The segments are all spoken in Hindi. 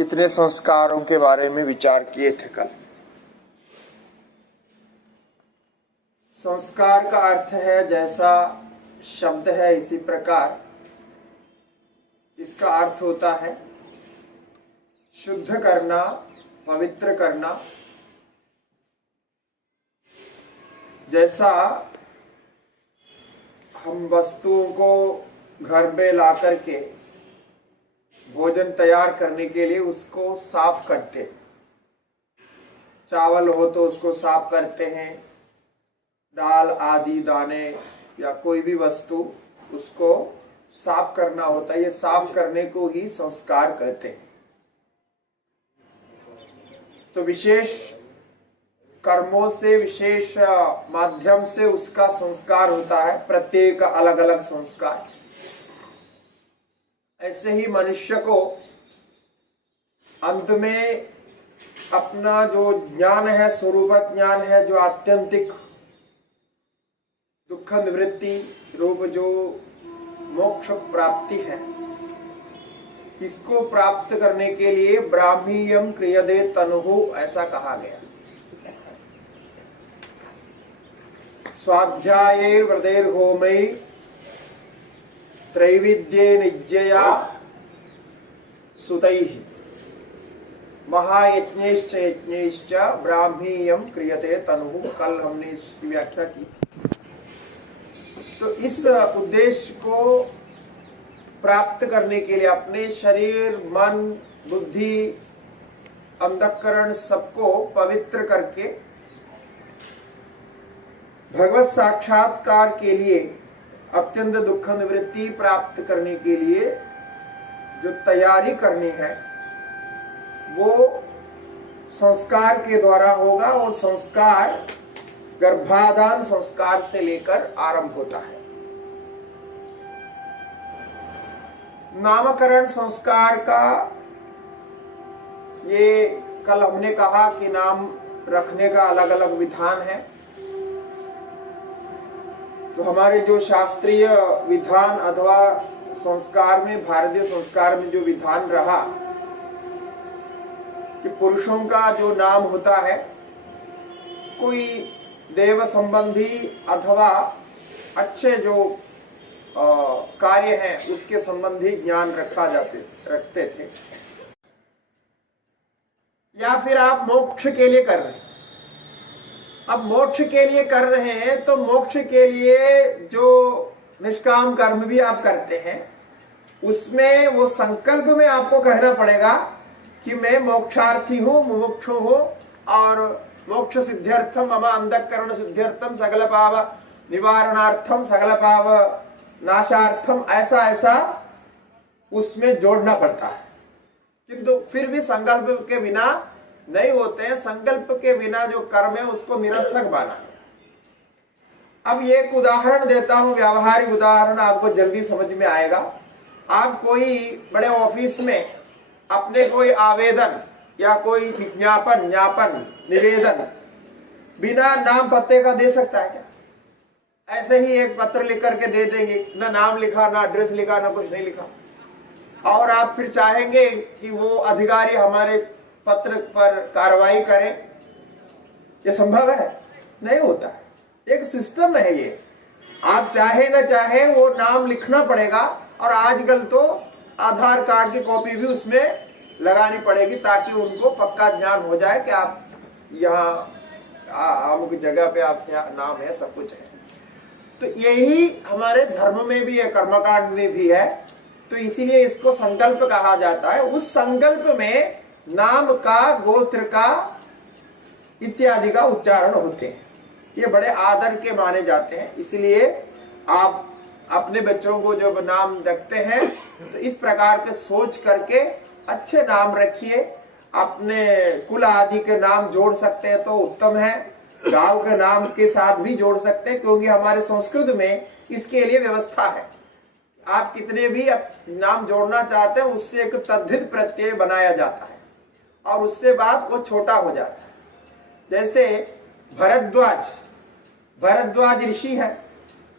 कितने संस्कारों के बारे में विचार किए थे कल। संस्कार का अर्थ है जैसा शब्द है इसी प्रकार इसका अर्थ होता है शुद्ध करना, पवित्र करना। जैसा हम वस्तुओं को घर में ला करके भोजन तैयार करने के लिए उसको साफ करते, चावल हो तो उसको साफ करते हैं, दाल आदि दाने या कोई भी वस्तु उसको साफ करना होता है। ये साफ करने को ही संस्कार कहते हैं। तो विशेष कर्मों से, विशेष माध्यम से उसका संस्कार होता है, प्रत्येक अलग अलग संस्कार। ऐसे ही मनुष्य को अंत में अपना जो ज्ञान है, स्वरूप ज्ञान है, जो आत्यंतिक दुख निवृत्ति रूप जो मोक्ष प्राप्ति है, इसको प्राप्त करने के लिए ब्राह्मीयम क्रियते तनुहु ऐसा कहा गया। स्वाध्याये व्रतेर्होमै त्रैविद्ये निज्जया सुतैः महायज्ञैश्च यज्ञैश्च ब्राह्मीयम क्रियते तनुः। कल हमने इसकी व्याख्या की। तो इस उद्देश्य को प्राप्त करने के लिए अपने शरीर, मन, बुद्धि, अंतःकरण सबको पवित्र करके भगवत साक्षात्कार के लिए, अत्यंत दुख निवृत्ति प्राप्त करने के लिए जो तैयारी करनी है वो संस्कार के द्वारा होगा। और संस्कार गर्भाधान संस्कार से लेकर आरंभ होता है। नामकरण संस्कार का ये कल हमने कहा कि नाम रखने का अलग अलग विधान है। तो हमारे जो शास्त्रीय विधान अथवा संस्कार में, भारतीय संस्कार में जो विधान रहा कि पुरुषों का जो नाम होता है कोई देव संबंधी अथवा अच्छे जो कार्य हैं उसके संबंधी ज्ञान रखते थे। या फिर आप मोक्ष के लिए कर रहे हैं। अब मोक्ष के लिए कर रहे हैं तो मोक्ष के लिए जो निष्काम कर्म भी आप करते हैं उसमें वो संकल्प में आपको कहना पड़ेगा कि मैं मोक्षार्थी हूँ, मुमुक्षु हूँ और मोक्ष सिद्ध्यर्थम मम अंतःकरण सिद्ध्यर्थम सकल पाप निवारणार्थम सकल पाप नाशार्थम ऐसा उसमें जोड़ना पड़ता है। किंतु फिर भी संकल्प के बिना नहीं होते हैं। संकल्प के बिना जो कर्म है उसको निरर्थक माना है। अब ये एक उदाहरण देता हूं, व्यावहारिक उदाहरण, आपको जल्दी समझ में आएगा। आप कोई बड़े ऑफिस में अपने कोई आवेदन या कोई विज्ञापन, निवेदन बिना नाम पते का दे सकता है क्या? ऐसे ही एक पत्र लिख करके दे देंगे, ना नाम लिखा, ना एड्रेस लिखा, ना कुछ नहीं लिखा, और आप फिर चाहेंगे कि वो अधिकारी हमारे पत्र पर कार्रवाई करें? ये संभव है? नहीं होता है। एक सिस्टम है ये। आप चाहे ना चाहे वो नाम लिखना पड़ेगा। और आजकल तो आधार कार्ड की कॉपी भी उसमें लगानी पड़ेगी ताकि उनको पक्का ज्ञान हो जाए कि आप यहाँ अमुक जगह पे आपसे नाम है, सब कुछ है। तो यही हमारे धर्म में भी है, कर्मकांड में भी है। तो इसीलिए इसको संकल्प कहा जाता है। उस संकल्प में नाम का, गोत्र का इत्यादि का उच्चारण होते हैं। ये बड़े आदर के माने जाते हैं। इसलिए आप अपने बच्चों को जब नाम रखते हैं तो इस प्रकार के सोच करके अच्छे नाम रखिए। अपने कुल आदि के नाम जोड़ सकते हैं तो उत्तम है। गांव के नाम के साथ भी जोड़ सकते हैं क्योंकि हमारे संस्कृत में इसके लिए व्यवस्था है। आप कितने भी नाम जोड़ना चाहते हैं उससे एक तद्धित प्रत्यय बनाया जाता है और उससे बाद वो छोटा हो जाता है। जैसे भरद्वाज ऋषि है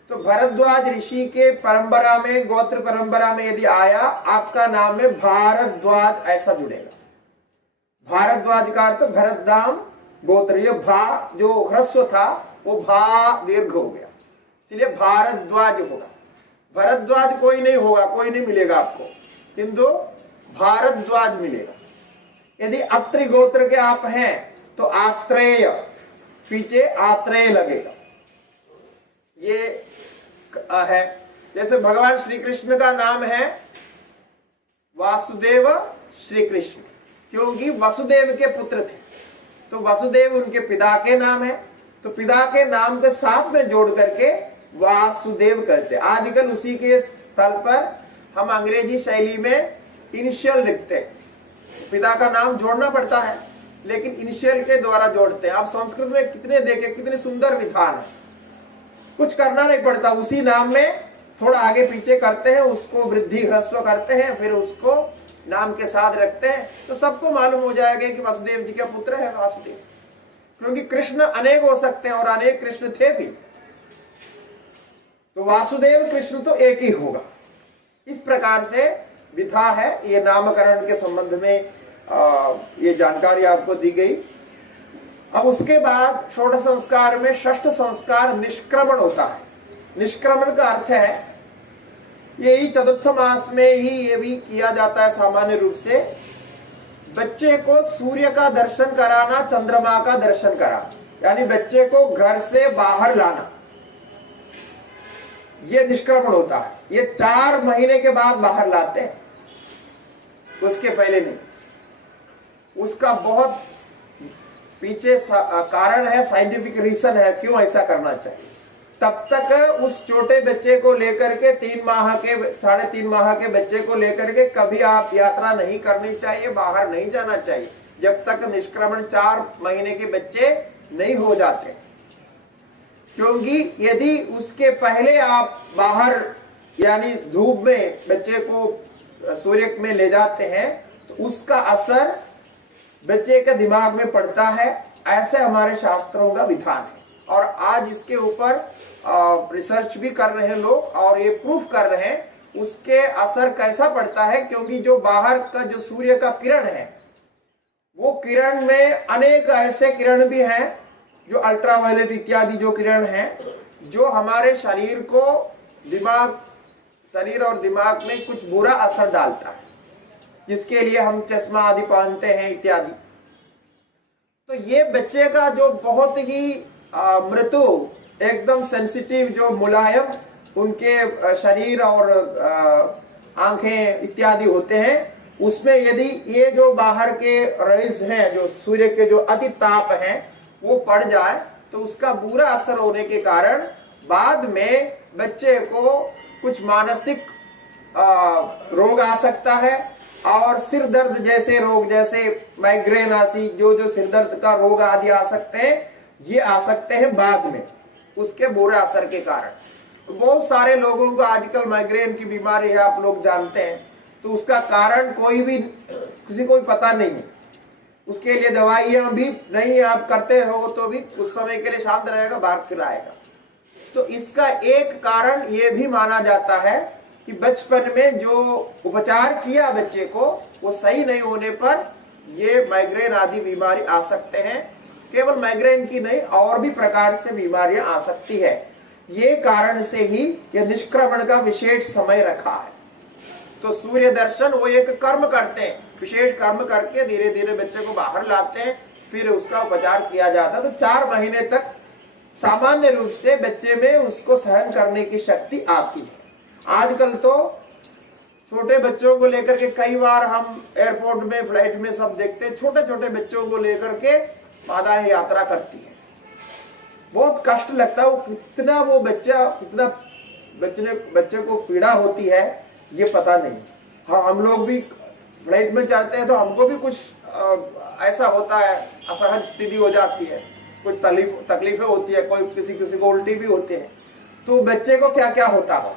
तो भरद्वाज ऋषि के परंपरा में, गोत्र परंपरा में यदि आया, आपका नाम में भारद्वाज ऐसा जुड़ेगा। भारद्वाज का अर्थ भरतदाम गोत्र। ये भा जो ह्रस्व था वो भा दीर्घ हो गया, इसलिए भारद्वाज होगा। भरद्वाज कोई नहीं होगा, कोई नहीं मिलेगा आपको, किंतु भारद्वाज मिलेगा। यदि अत्रि गोत्र के आप हैं तो आत्रेय, पीछे आत्रेय लगेगा। ये है, जैसे भगवान श्री कृष्ण का नाम है वासुदेव श्री कृष्ण, क्योंकि वसुदेव के पुत्र थे, तो वसुदेव उनके पिता के नाम है, तो पिता के नाम के साथ में जोड़ करके वासुदेव कहते हैं। आजकल उसी के स्थल पर हम अंग्रेजी शैली में इनिशियल लिखते हैं, पिता का नाम जोड़ना पड़ता है लेकिन इनिशियल के द्वारा जोड़ते हैं। आप संस्कृत में कितने देखे, कितने सुंदर विधान है, कुछ करना नहीं पड़ता, उसी नाम में थोड़ा आगे पीछे करते हैं, उसको वृद्धि ह्रस्व करते हैं, फिर उसको नाम के साथ रखते हैं, तो सबको मालूम हो जाएगा कि वसुदेव जी का पुत्र है वासुदेव। क्योंकि कृष्ण अनेक हो सकते हैं और अनेक कृष्ण थे भी, तो वासुदेव कृष्ण तो एक ही होगा। इस प्रकार से विधा है, ये नामकरण के संबंध में ये जानकारी आपको दी गई। अब उसके बाद षोडश संस्कार में षष्ठ संस्कार निष्क्रमण होता है। निष्क्रमण का अर्थ है, यही चतुर्थ मास में ही ये भी किया जाता है सामान्य रूप से, बच्चे को सूर्य का दर्शन कराना, चंद्रमा का दर्शन कराना, यानी बच्चे को घर से बाहर लाना, ये निष्क्रमण होता है। ये 4 महीने के बाद बाहर लाते हैं, उसके पहले नहीं। उसका बहुत पीछे कारण है, साइंटिफिक रीजन है क्यों ऐसा करना चाहिए। तब तक उस छोटे बच्चे को लेकर के 3 माह के 3.5 माह के बच्चे को लेकर के कभी आप यात्रा नहीं करनी चाहिए, बाहर नहीं जाना चाहिए, जब तक निष्क्रमण 4 महीने के बच्चे नहीं हो जाते। क्योंकि यदि उसके पहले आप बाहर यानी धूप में बच्चे को सूर्य में ले जाते हैं तो उसका असर बच्चे के दिमाग में पड़ता है, ऐसे हमारे शास्त्रों का विधान है। और आज इसके ऊपर रिसर्च भी कर रहे हैं लोग और ये प्रूफ कर रहे हैं उसके असर कैसा पड़ता है। क्योंकि जो बाहर का जो सूर्य का किरण है, वो किरण में अनेक ऐसे किरण भी हैं जो अल्ट्रावायलेट इत्यादि जो किरण हैं, जो हमारे शरीर और दिमाग में कुछ बुरा असर डालता है, जिसके लिए हम चश्मा आदि पहनते हैं इत्यादि। तो ये बच्चे का जो बहुत ही मृदु, एकदम सेंसिटिव, जो मुलायम उनके शरीर और आंखें इत्यादि होते हैं, उसमें यदि ये जो बाहर के रेज हैं, जो सूर्य के जो अति ताप हैं, वो पड़ जाए तो उसका बुरा असर होने के कारण बाद में बच्चे को कुछ मानसिक रोग आ सकता है और सिर दर्द जैसे रोग, जैसे माइग्रेन आदि जो सिर दर्द का रोग आदि आ सकते हैं, ये आ सकते हैं बाद में उसके बुरे असर के कारण। बहुत सारे लोगों को आजकल माइग्रेन की बीमारी है, आप लोग जानते हैं, तो उसका कारण किसी को भी पता नहीं है। उसके लिए दवाइयां भी नहीं आप करते हो तो भी कुछ समय के लिए शांत रहेगा, बाहर फिर आएगा। तो इसका एक कारण ये भी माना जाता है कि बचपन में जो उपचार किया बच्चे को, वो सही नहीं होने पर ये माइग्रेन आदि बीमारी आ सकते हैं। केवल माइग्रेन की नहीं, और भी प्रकार से बीमारियां आ सकती है। ये कारण से ही यह निष्क्रमण का विशेष समय रखा है। तो सूर्य दर्शन वो एक कर्म करते हैं, विशेष कर्म करके धीरे धीरे बच्चे को बाहर लाते हैं, फिर उसका उपचार किया जाता है। तो 4 महीने तक सामान्य रूप से बच्चे में उसको सहन करने की शक्ति आती है। आजकल तो छोटे बच्चों को लेकर के कई बार हम एयरपोर्ट में, फ्लाइट में सब देखते हैं, छोटे छोटे बच्चों को लेकर के माताएं यात्रा करती है। बहुत कष्ट लगता है, वो बच्चे को पीड़ा होती है ये पता नहीं। हाँ, हम लोग भी फ्लाइट में चढ़ते हैं तो हमको भी कुछ ऐसा होता है, असहज स्थिति हो जाती है, कुछ तकलीफें होती है, कोई किसी को उल्टी भी होते हैं। तो बच्चे को क्या क्या होता हो,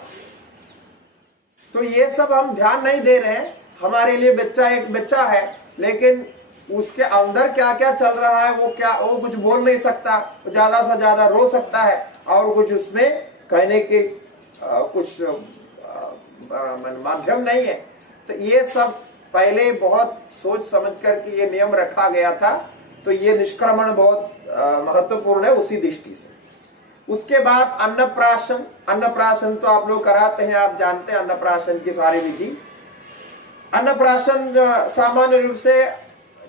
तो ये सब हम ध्यान नहीं दे रहे हैं। हमारे लिए बच्चा एक बच्चा है, लेकिन उसके अंदर क्या क्या चल रहा है वो कुछ बोल नहीं सकता, ज्यादा से ज्यादा रो सकता है और कुछ उसमें कहने के कुछ माध्यम नहीं है। तो ये सब पहले बहुत सोच समझ कर के ये नियम रखा गया था, तो ये निष्क्रमण बहुत महत्वपूर्ण है उसी दृष्टि से। उसके बाद अन्नप्राशन। अन्नप्राशन तो आप लोग कराते हैं, आप जानते हैं अन्नप्राशन की सारी विधि। अन्नप्राशन सामान्य रूप से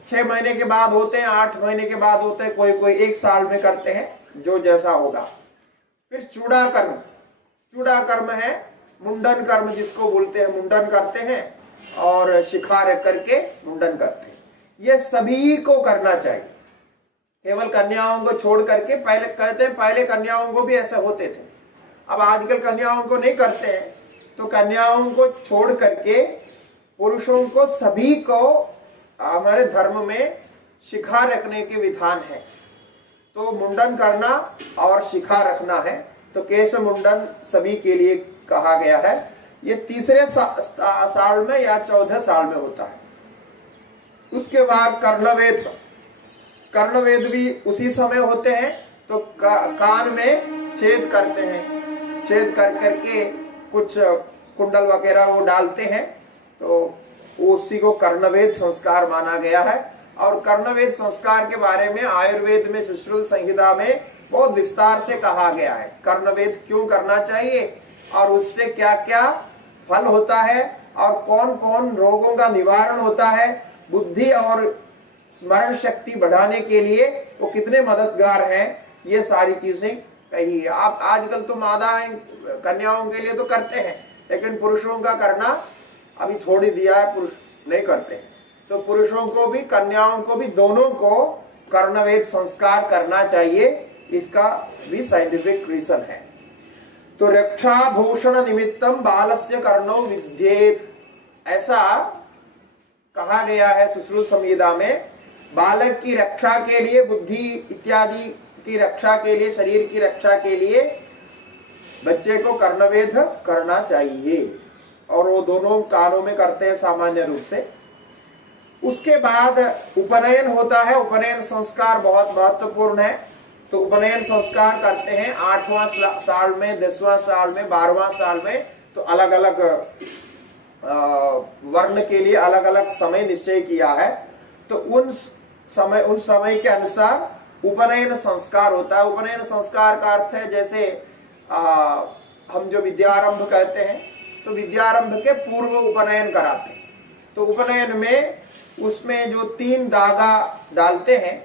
6 महीने के बाद होते हैं, 8 महीने के बाद होते हैं, कोई कोई 1 साल में करते हैं, जो जैसा होगा। फिर चूड़ा कर्म। चूड़ा कर्म है मुंडन कर्म जिसको बोलते हैं, मुंडन करते हैं और शिखा रख करके मुंडन करते हैं। ये सभी को करना चाहिए, केवल कन्याओं को छोड़ करके। पहले कहते हैं पहले कन्याओं को भी ऐसे होते थे, अब आजकल कन्याओं को नहीं करते हैं, तो कन्याओं को छोड़ करके पुरुषों को सभी को हमारे धर्म में शिखा रखने के विधान है। तो मुंडन करना और शिखा रखना है, तो केश मुंडन सभी के लिए कहा गया है। ये तीसरे साल में या 14 साल में होता है। उसके बाद कर्णवेद। कर्णवेद भी उसी समय होते हैं, तो कान में छेद करते हैं, छेद कर करके कुछ कुंडल वगैरह वो डालते हैं, तो उसी को कर्णवेद संस्कार माना गया है। और कर्णवेद संस्कार के बारे में आयुर्वेद में सुश्रुत संहिता में बहुत विस्तार से कहा गया है, कर्णवेद क्यों करना चाहिए और उससे क्या क्या फल होता है और कौन कौन रोगों का निवारण होता है, बुद्धि और स्मरण शक्ति बढ़ाने के लिए वो कितने मददगार हैं, ये सारी चीजें कही है। आप आजकल तो मादाएं कन्याओं के लिए तो करते हैं, लेकिन पुरुषों का करना अभी छोड़ ही दिया है, पुरुष नहीं करते हैं। तो पुरुषों को भी कन्याओं को भी दोनों को कर्णवेद संस्कार करना चाहिए, इसका भी साइंटिफिक रीजन है। तो रक्षाभूषण निमित्तम बालस्य कर्णो विद्येत, ऐसा कहा गया है सुश्रुत संहिता में। बालक की रक्षा के लिए, बुद्धि इत्यादि की रक्षा के लिए, शरीर की रक्षा के लिए बच्चे को कर्णवेद करना चाहिए, और वो दोनों कानों में करते हैं सामान्य रूप से। उसके बाद उपनयन होता है। उपनयन संस्कार बहुत महत्वपूर्ण है। तो उपनयन संस्कार करते हैं 8वां साल में, 10वां साल में, 12वां साल में। तो अलग अलग वर्ण के लिए अलग अलग समय निश्चय किया है, तो उन समय के अनुसार उपनयन संस्कार होता है। उपनयन संस्कार का अर्थ है जैसे हम जो विद्यारंभ कहते हैं, तो विद्यारंभ के पूर्व उपनयन कराते हैं। तो उपनयन में उसमें जो 3 धागा डालते हैं,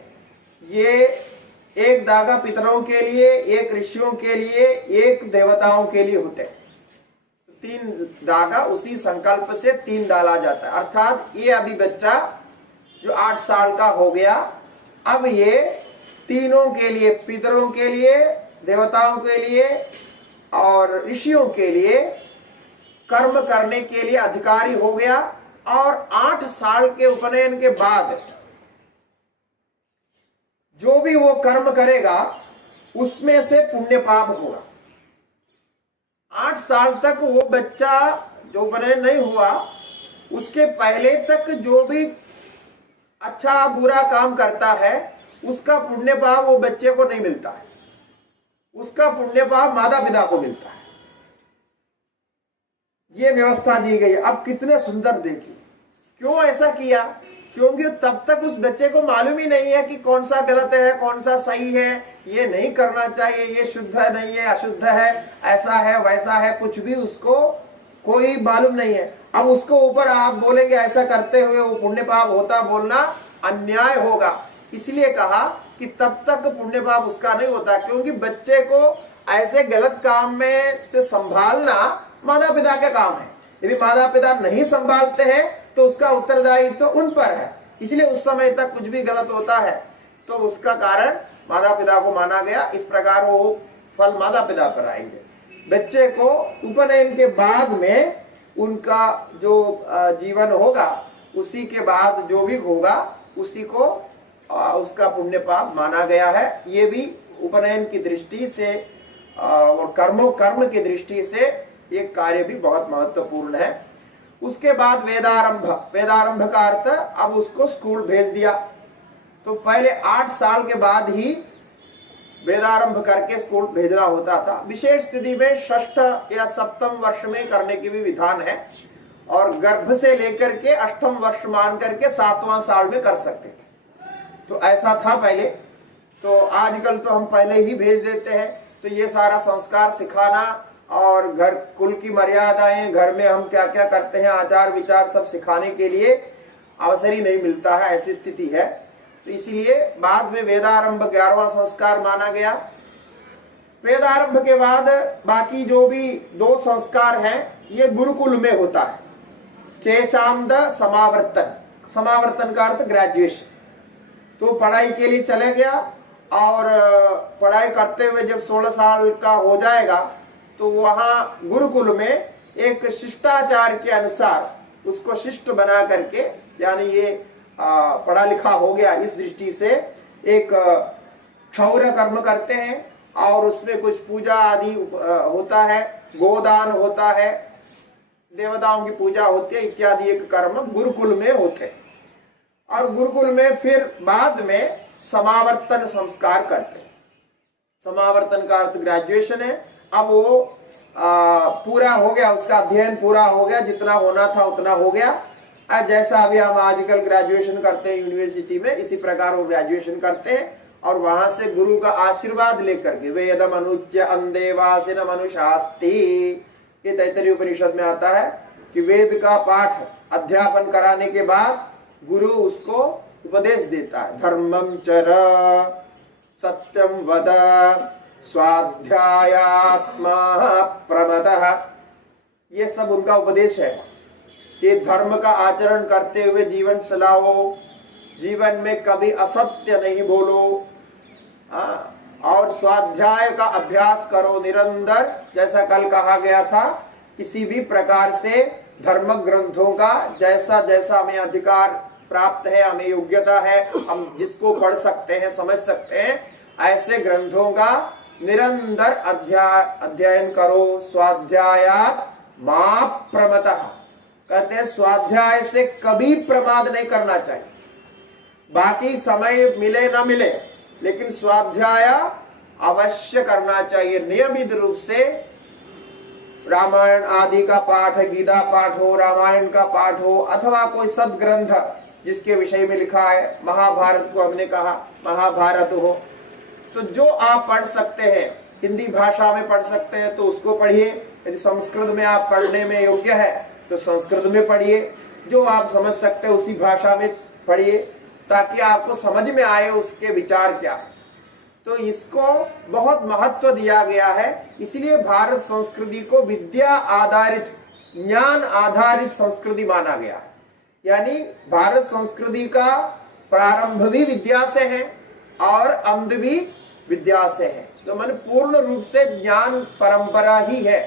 ये एक धागा पितरों के लिए, एक ऋषियों के लिए, एक देवताओं के लिए होते हैं। 3 धागा उसी संकल्प से 3 डाला जाता है। अर्थात ये अभी बच्चा जो 8 साल का हो गया, अब ये तीनों के लिए, पितरों के लिए, देवताओं के लिए और ऋषियों के लिए कर्म करने के लिए अधिकारी हो गया। और 8 साल के उपनयन के बाद जो भी वो कर्म करेगा उसमें से पुण्य पाप होगा। 8 साल तक वो बच्चा जो उपनयन नहीं हुआ, उसके पहले तक जो भी अच्छा बुरा काम करता है उसका पुण्य पाप वो बच्चे को नहीं मिलता है, उसका पुण्य पाप माता पिता को मिलता है। ये व्यवस्था दी गई। अब कितने सुंदर देखिए, क्यों ऐसा किया? क्योंकि तब तक उस बच्चे को मालूम ही नहीं है कि कौन सा गलत है, कौन सा सही है, ये नहीं करना चाहिए, ये शुद्ध है, नहीं है अशुद्ध है, ऐसा है वैसा है, कुछ भी उसको कोई मालूम नहीं है। अब उसको ऊपर आप बोलेंगे ऐसा करते हुए वो पुण्य पाप होता, बोलना अन्याय होगा। इसलिए कहा कि तब तक पुण्य पाप उसका नहीं होता, क्योंकि बच्चे को ऐसे गलत काम में से संभालना माता पिता का काम है। यदि माता पिता नहीं संभालते हैं तो उसका उत्तरदायित्व तो उन पर है। इसलिए उस समय तक कुछ भी गलत होता है तो उसका कारण माता पिता को माना गया। इस प्रकार वो फल माता पिता पर आएंगे। बच्चे को उपनयन के बाद में उनका जो जीवन होगा, उसी के बाद जो भी होगा उसी को उसका पुण्य पाप माना गया है। ये भी उपनयन की दृष्टि से और कर्म की दृष्टि से ये कार्य भी बहुत महत्वपूर्ण है। उसके बाद वेदारंभ। वेदारंभ का अर्थ अब उसको स्कूल भेज दिया। तो पहले 8 साल के बाद ही वेदारंभ करके स्कूल भेजना होता था। विशेष स्थिति में 6ठ या 7म वर्ष में करने की भी विधान है। और गर्भ से लेकर के 8वें वर्ष मान करके 7वां साल में कर सकते थे। तो ऐसा था पहले। तो आजकल तो हम पहले ही भेज देते हैं। तो ये सारा संस्कार सिखाना और घर कुल की मर्यादाएं, घर में हम क्या क्या करते हैं, आचार विचार सब सिखाने के लिए अवसर ही नहीं मिलता है, ऐसी स्थिति है। तो इसलिए बाद में वेदारंभ 11वां संस्कार माना गया। वेदारंभ के बाद बाकी जो भी 2 संस्कार हैं ये गुरुकुल में होता है। केशांत समावर्तन, समावर्तन का अर्थ ग्रेजुएशन। तो पढ़ाई के लिए चले गया और पढ़ाई करते हुए जब 16 साल का हो जाएगा तो वहां गुरुकुल में एक शिष्टाचार के अनुसार उसको शिष्ट बना करके, यानी ये पढ़ा लिखा हो गया इस दृष्टि से, एक क्षौर कर्म करते हैं और उसमें कुछ पूजा आदि होता है, गोदान होता है, देवताओं की पूजा होती है इत्यादि एक कर्म गुरुकुल में होते हैं। और गुरुकुल में फिर बाद में समावर्तन संस्कार करते हैं। समावर्तन का अर्थ ग्रेजुएशन है। अब वो पूरा हो गया, उसका अध्ययन पूरा हो गया, जितना होना था उतना हो गया। अब जैसा अभी हम आजकल ग्रेजुएशन करते हैं यूनिवर्सिटी में, इसी प्रकार वो ग्रेजुएशन करते हैं और वहां से गुरु का आशीर्वाद लेकर के वेदम अनुच्य अंदेवासिनम अनुशास्ति, ये तैत्तरीय उपनिषद में आता है कि वेद का पाठ अध्यापन कराने के बाद गुरु उसको उपदेश देता है। धर्मम चर सत्यम वद स्वाध्यायात्मा प्रमदः, ये सब उनका उपदेश है कि धर्म का आचरण करते हुए जीवन चलाओ, जीवन में कभी असत्य नहीं बोलो, और स्वाध्याय का अभ्यास करो निरंतर। जैसा कल कहा गया था, किसी भी प्रकार से धर्म ग्रंथों का जैसा जैसा हमें अधिकार प्राप्त है, हमें योग्यता है, हम जिसको पढ़ सकते हैं, समझ सकते हैं, ऐसे ग्रंथों का निरंतर अध्ययन करो। स्वाध्यायात् मा प्रमतः, कहते हैं स्वाध्याय से कभी प्रमाद नहीं करना चाहिए। बाकी समय मिले ना मिले, लेकिन स्वाध्याय अवश्य करना चाहिए नियमित रूप से। रामायण आदि का पाठ, गीता पाठ हो, रामायण का पाठ हो, अथवा कोई सदग्रंथ जिसके विषय में लिखा है, महाभारत को हमने कहा महाभारत हो, तो जो आप पढ़ सकते हैं, हिंदी भाषा में पढ़ सकते हैं तो उसको पढ़िए। यदि संस्कृत में आप पढ़ने में योग्य है तो संस्कृत में पढ़िए। जो आप समझ सकते हैं उसी भाषा में पढ़िए, ताकि आपको समझ में आए उसके विचार क्या है। तो इसको बहुत महत्व दिया गया है। इसलिए भारत संस्कृति को विद्या आधारित, ज्ञान आधारित संस्कृति माना गया है। यानी भारत संस्कृति का प्रारंभ भी विद्या से है और अंत भी विद्या से है। तो मन पूर्ण रूप से ज्ञान परंपरा ही है,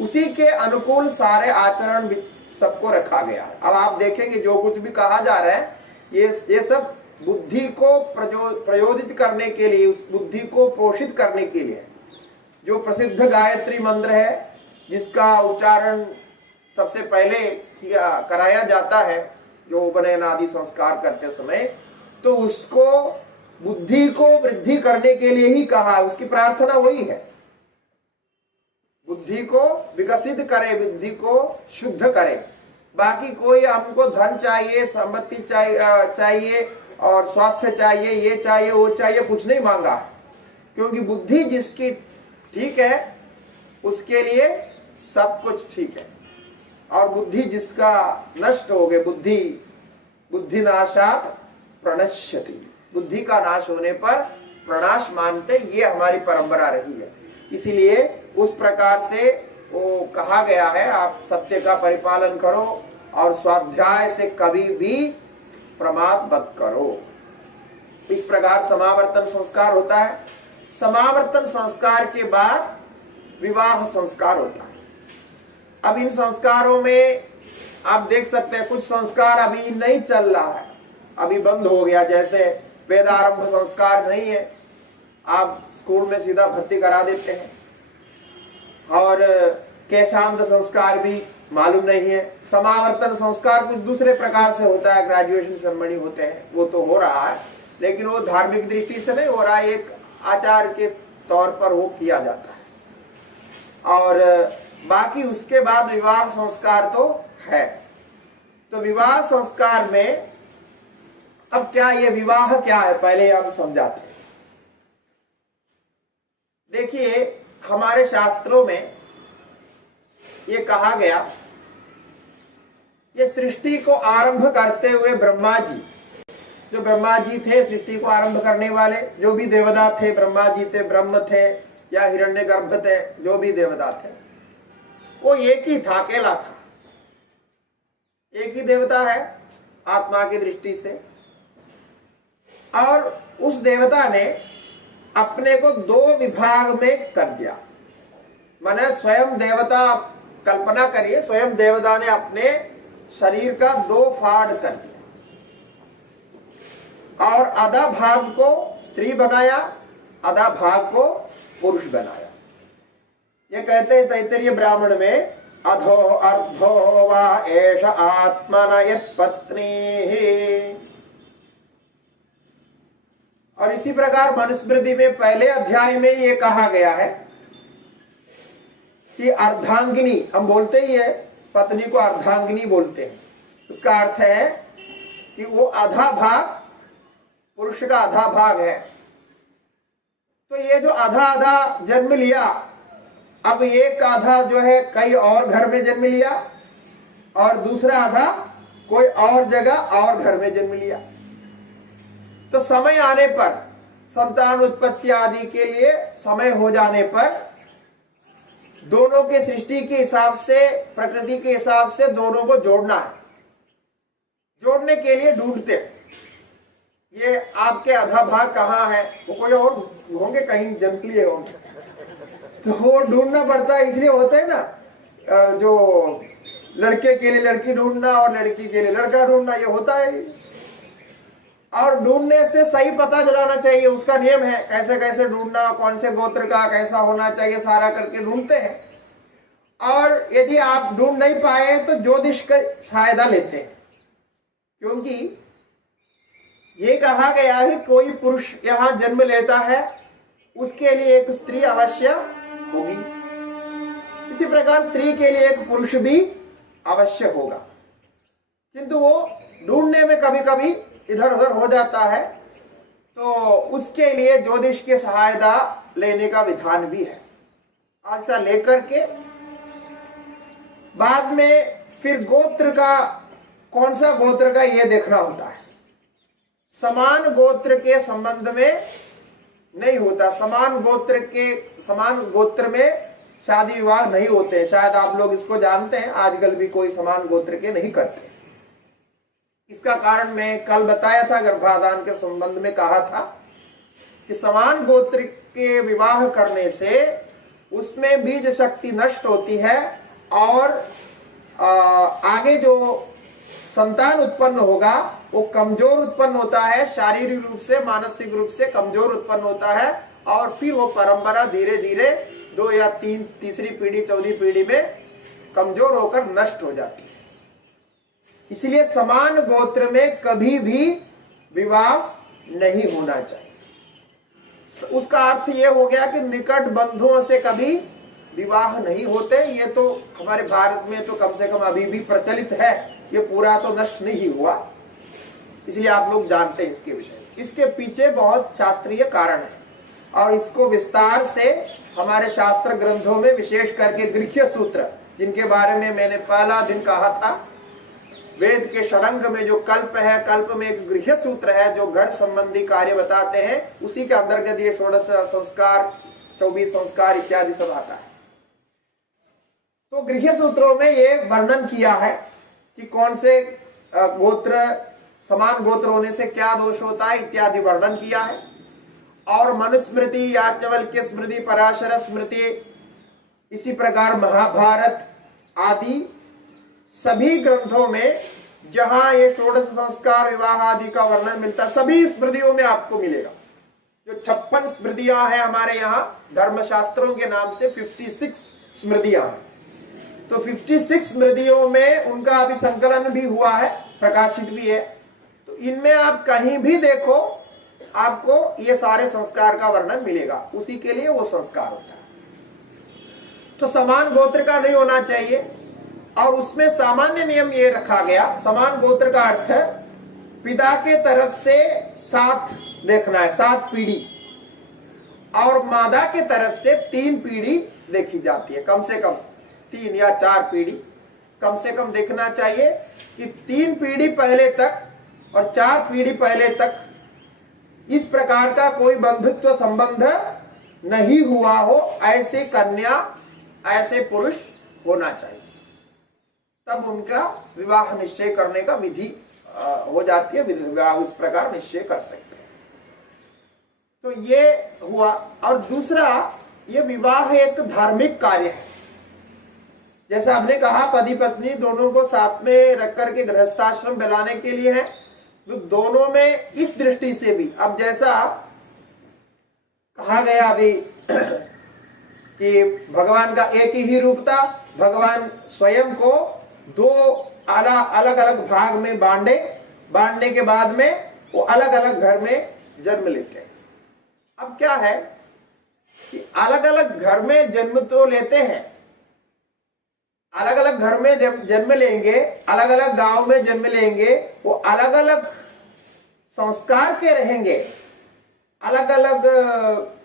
उसी के अनुकूल सारे आचरण भी सबको रखा गया है। अब आप देखेंगे जो कुछ भी कहा जा रहा है, ये सब बुद्धि को प्रयोजित करने के लिए, उस बुद्धि को पोषित करने के लिए। जो प्रसिद्ध गायत्री मंत्र है, जिसका उच्चारण सबसे पहले कराया जाता है जो उपनयन आदि संस्कार करते समय, तो उसको बुद्धि को वृद्धि करने के लिए ही कहा। उसकी प्रार्थना वही है, बुद्धि को विकसित करे, बुद्धि को शुद्ध करे। बाकी कोई हमको धन चाहिए, संपत्ति चाहिए और स्वास्थ्य चाहिए, ये चाहिए वो चाहिए, कुछ नहीं मांगा। क्योंकि बुद्धि जिसकी ठीक है उसके लिए सब कुछ ठीक है, और बुद्धि जिसका नष्ट हो गए, बुद्धि नाशात प्रणश्यति, बुद्धि का नाश होने पर प्रणाश मानते, ये हमारी परंपरा रही है। इसीलिए उस प्रकार से वो कहा गया है, आप सत्य का परिपालन करो और स्वाध्याय से कभी भी प्रमाद मत करो। इस प्रकार समावर्तन संस्कार होता है। समावर्तन संस्कार के बाद विवाह संस्कार होता है। अब इन संस्कारों में आप देख सकते हैं कुछ संस्कार अभी नहीं चल रहा है, अभी बंद हो गया। जैसे वेदारंभ संस्कार नहीं है, आप स्कूल में सीधा भर्ती करा देते हैं, और केशांत संस्कार भी मालूम नहीं है। समावर्तन संस्कार कुछ दूसरे प्रकार से होता है, ग्रेजुएशन सेरेमनी होते हैं, वो तो हो रहा है, लेकिन वो धार्मिक दृष्टि से नहीं हो रहा है, एक आचार के तौर पर वो किया जाता है। और बाकी उसके बाद विवाह संस्कार तो है। तो विवाह संस्कार में अब क्या, ये विवाह क्या है पहले हम समझाते हैं। देखिए हमारे शास्त्रों में ये कहा गया, ये सृष्टि को आरंभ करते हुए ब्रह्मा जी, जो ब्रह्मा जी थे सृष्टि को आरंभ करने वाले, जो भी देवता थे, ब्रह्मा जी थे, ब्रह्म थे या हिरण्यगर्भ थे, जो भी देवता थे, वो एक ही था, अकेला था, एक ही देवता है आत्मा की दृष्टि से। और उस देवता ने अपने को दो विभाग में कर दिया। माने स्वयं देवता, कल्पना करिए, स्वयं देवता ने अपने शरीर का दो फाड़ कर दिया और आधा भाग को स्त्री बनाया, आधा भाग को पुरुष बनाया। ये कहते हैं तैत्तरीय ब्राह्मण में, अधो अर्धो वा एष आत्मन यत्पत्नी। और इसी प्रकार मनुस्मृति में पहले अध्याय में ये कहा गया है कि अर्धांगिनी, हम बोलते ही है पत्नी को अर्धांगिनी बोलते हैं। उसका अर्थ है कि वो आधा भाग, पुरुष का आधा भाग है। तो ये जो आधा आधा जन्म लिया, अब एक आधा जो है कई और घर में जन्म लिया और दूसरा आधा कोई और जगह और घर में जन्म लिया। तो समय आने पर, संतान उत्पत्ति आदि के लिए समय हो जाने पर, दोनों के सृष्टि के हिसाब से, प्रकृति के हिसाब से दोनों को जोड़ना है। जोड़ने के लिए ढूंढते हैं, ये आपके आधा भाग कहाँ है, वो कोई और होंगे, कहीं जन्म लिए होंगे, तो वो ढूंढना पड़ता है। इसलिए होता है ना, जो लड़के के लिए लड़की ढूंढना और लड़की के लिए लड़का ढूंढना, ये होता है। और ढूंढने से सही पता चलाना चाहिए, उसका नियम है, कैसे कैसे ढूंढना, कौन से गोत्र का कैसा होना चाहिए, सारा करके ढूंढते हैं। और यदि आप ढूंढ नहीं पाए तो ज्योतिष का सहायता लेते हैं, क्योंकि ये कहा गया है कोई पुरुष यहाँ जन्म लेता है उसके लिए एक स्त्री अवश्य होगी, इसी प्रकार स्त्री के लिए एक पुरुष भी अवश्य होगा। किंतु वो ढूंढने में कभी कभी इधर उधर हो जाता है, तो उसके लिए ज्योतिष की सहायता लेने का विधान भी है। ऐसा लेकर के बाद में फिर गोत्र का, कौन सा गोत्र का, ये देखना होता है। समान गोत्र के संबंध में नहीं होता, समान गोत्र में शादी विवाह नहीं होते। शायद आप लोग इसको जानते हैं, आजकल भी कोई समान गोत्र के नहीं करते। इसका कारण मैं कल बताया था, गर्भाधान के संबंध में कहा था कि समान गोत्र के विवाह करने से उसमें बीज शक्ति नष्ट होती है और आगे जो संतान उत्पन्न होगा वो कमजोर उत्पन्न होता है, शारीरिक रूप से, मानसिक रूप से कमजोर उत्पन्न होता है। और फिर वो परंपरा धीरे धीरे 2 या 3, तीसरी पीढ़ी, चौथी पीढ़ी में कमजोर होकर नष्ट हो जाती है। इसलिए समान गोत्र में कभी भी विवाह नहीं होना चाहिए। उसका अर्थ ये हो गया कि निकट बंधुओं से कभी विवाह नहीं होते। ये तो हमारे भारत में तो कम से कम अभी भी प्रचलित है, ये पूरा तो नष्ट नहीं हुआ, इसलिए आप लोग जानते हैं इसके विषय। इसके पीछे बहुत शास्त्रीय कारण है और इसको विस्तार से हमारे शास्त्र ग्रंथों में, विशेष करके गृह्य सूत्र, जिनके बारे में मैंने पहला दिन कहा था, वेद के षडंग में जो कल्प है, कल्प में एक गृह्य सूत्र है जो घर संबंधी कार्य बताते हैं, उसी के अंतर्गत ये 16 संस्कार, 24 संस्कार इत्यादि सब आता है। तो गृह्य सूत्रों में ये वर्णन किया है कि कौन से गोत्र, समान गोत्र होने से क्या दोष होता है इत्यादि वर्णन किया है। और मनुस्मृति, याज्ञवल्क्य स्मृति, पराशर स्मृति, इसी प्रकार महाभारत आदि सभी ग्रंथों में जहां ये 16 संस्कार, विवाह आदि का वर्णन मिलता है, सभी स्मृतियों में आपको मिलेगा। जो 56 स्मृतियां हैं हमारे यहाँ धर्मशास्त्रों के नाम से, 56 स्मृतियां हैं। तो 56 स्मृतियों में उनका अभी संकलन भी हुआ है, प्रकाशित भी है। तो इनमें आप कहीं भी देखो, आपको ये सारे संस्कार का वर्णन मिलेगा, उसी के लिए वो संस्कार होता है। तो समान गोत्र का नहीं होना चाहिए। और उसमें सामान्य नियम ये रखा गया, समान गोत्र का अर्थ है पिता के तरफ से 7 देखना है, 7 पीढ़ी, और मादा के तरफ से 3 पीढ़ी देखी जाती है। कम से कम 3 या 4 पीढ़ी कम से कम देखना चाहिए कि 3 पीढ़ी पहले तक और 4 पीढ़ी पहले तक इस प्रकार का कोई बंधुत्व संबंध नहीं हुआ हो, ऐसे कन्या ऐसे पुरुष होना चाहिए, तब उनका विवाह निश्चय करने का विधि हो जाती है, विवाह इस प्रकार निश्चय कर सकते हैं। तो ये हुआ। और दूसरा, ये विवाह एक धार्मिक कार्य है। जैसा हमने कहा पति पत्नी दोनों को साथ में रख करके गृहस्थाश्रम बनाने के लिए है, तो दोनों में इस दृष्टि से भी, अब जैसा कहा गया अभी कि भगवान का एक ही रूप था, भगवान स्वयं को 2 अलग अलग भाग में बांटने के बाद में वो अलग अलग घर में जन्म लेते हैं। अब क्या है कि अलग अलग घर में जन्म तो लेते हैं, अलग अलग घर में जन्म लेंगे, अलग अलग गांव में जन्म लेंगे, वो अलग अलग संस्कार के रहेंगे, अलग अलग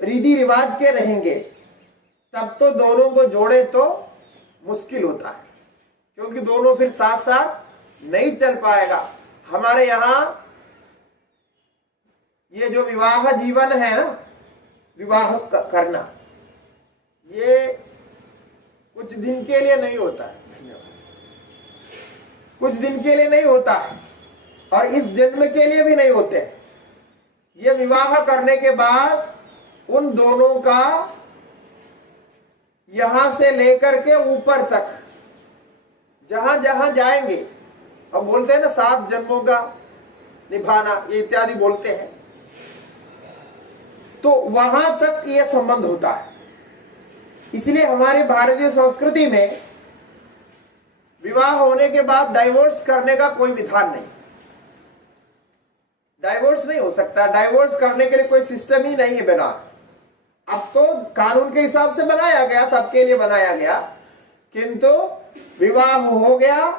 रीति रिवाज के रहेंगे, तब तो दोनों को जोड़े तो मुश्किल होता है, क्योंकि दोनों फिर साथ साथ नहीं चल पाएगा। हमारे यहाँ ये जो विवाह जीवन है ना, विवाह करना, ये कुछ दिन के लिए नहीं होता है, कुछ दिन के लिए नहीं होता है, और इस जन्म के लिए भी नहीं होते। ये विवाह करने के बाद उन दोनों का यहां से लेकर के ऊपर तक जहां जहां जाएंगे, अब बोलते हैं ना 7 जन्मों का निभाना, ये इत्यादि बोलते हैं, तो वहां तक ये संबंध होता है। इसलिए हमारी भारतीय संस्कृति में विवाह होने के बाद डाइवोर्स करने का कोई विधान नहीं, डाइवोर्स नहीं हो सकता, डाइवोर्स करने के लिए कोई सिस्टम ही नहीं है बना। अब तो कानून के हिसाब से बनाया गया, सबके लिए बनाया गया, किंतु विवाह हो गया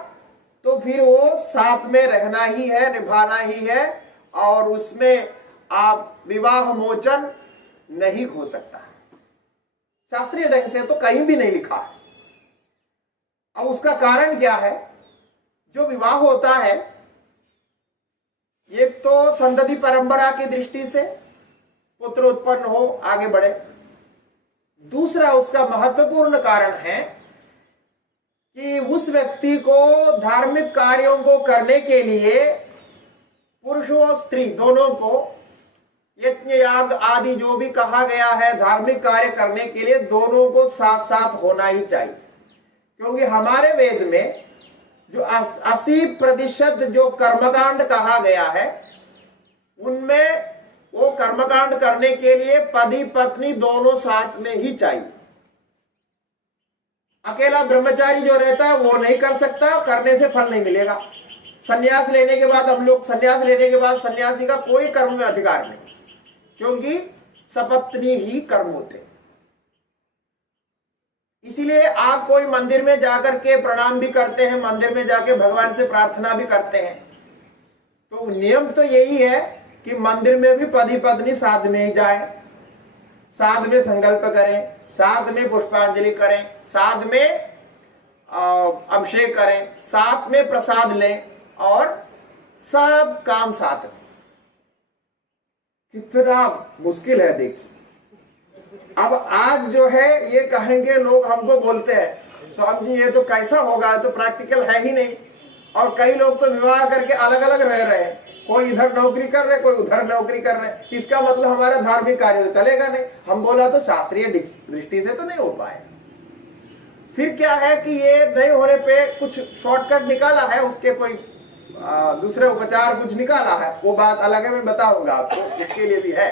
तो फिर वो साथ में रहना ही है, निभाना ही है, और उसमें आप विवाह मोचन नहीं हो सकता। शास्त्रीय ढंग से तो कहीं भी नहीं लिखा है। अब उसका कारण क्या है? जो विवाह होता है, एक तो संतति परंपरा की दृष्टि से पुत्र उत्पन्न हो, आगे बढ़े। दूसरा उसका महत्वपूर्ण कारण है कि उस व्यक्ति को धार्मिक कार्यों को करने के लिए पुरुष और स्त्री दोनों को यज्ञ याग आदि जो भी कहा गया है धार्मिक कार्य करने के लिए दोनों को साथ साथ होना ही चाहिए। क्योंकि हमारे वेद में जो 80% जो कर्मकांड कहा गया है, उनमें वो कर्मकांड करने के लिए पति पत्नी दोनों साथ में ही चाहिए। अकेला ब्रह्मचारी जो रहता है वो नहीं कर सकता, करने से फल नहीं मिलेगा। संन्यास लेने के बाद संन्यास लेने के बाद सन्यासी का कोई कर्म में अधिकार नहीं, क्योंकि सपत्नी ही कर्म होते। इसीलिए आप कोई मंदिर में जाकर के प्रणाम भी करते हैं, मंदिर में जाके भगवान से प्रार्थना भी करते हैं, तो नियम तो यही है कि मंदिर में भी पति पत्नी साथ में ही जाए, साथ में संकल्प करें, साथ में पुष्पांजलि करें, साथ में अभिषेक करें, साथ में प्रसाद लें, और सब काम साथ में। कितना मुश्किल है देखिए। अब आज जो है ये कहेंगे लोग, हमको बोलते हैं स्वामी जी ये तो कैसा होगा, तो प्रैक्टिकल है ही नहीं। और कई लोग तो विवाह करके अलग अलग रह रहे हैं, कोई इधर नौकरी कर रहे, कोई उधर नौकरी कर रहे। इसका मतलब हमारा धार्मिक कार्य तो चलेगा नहीं। हम बोला तो शास्त्रीय दृष्टि से तो नहीं हो पाए। फिर क्या है कि ये नहीं होने पे कुछ शॉर्टकट निकाला है, उसके कोई दूसरे उपचार कुछ निकाला है, वो बात अलग है, मैं बताऊंगा आपको, इसके लिए भी है।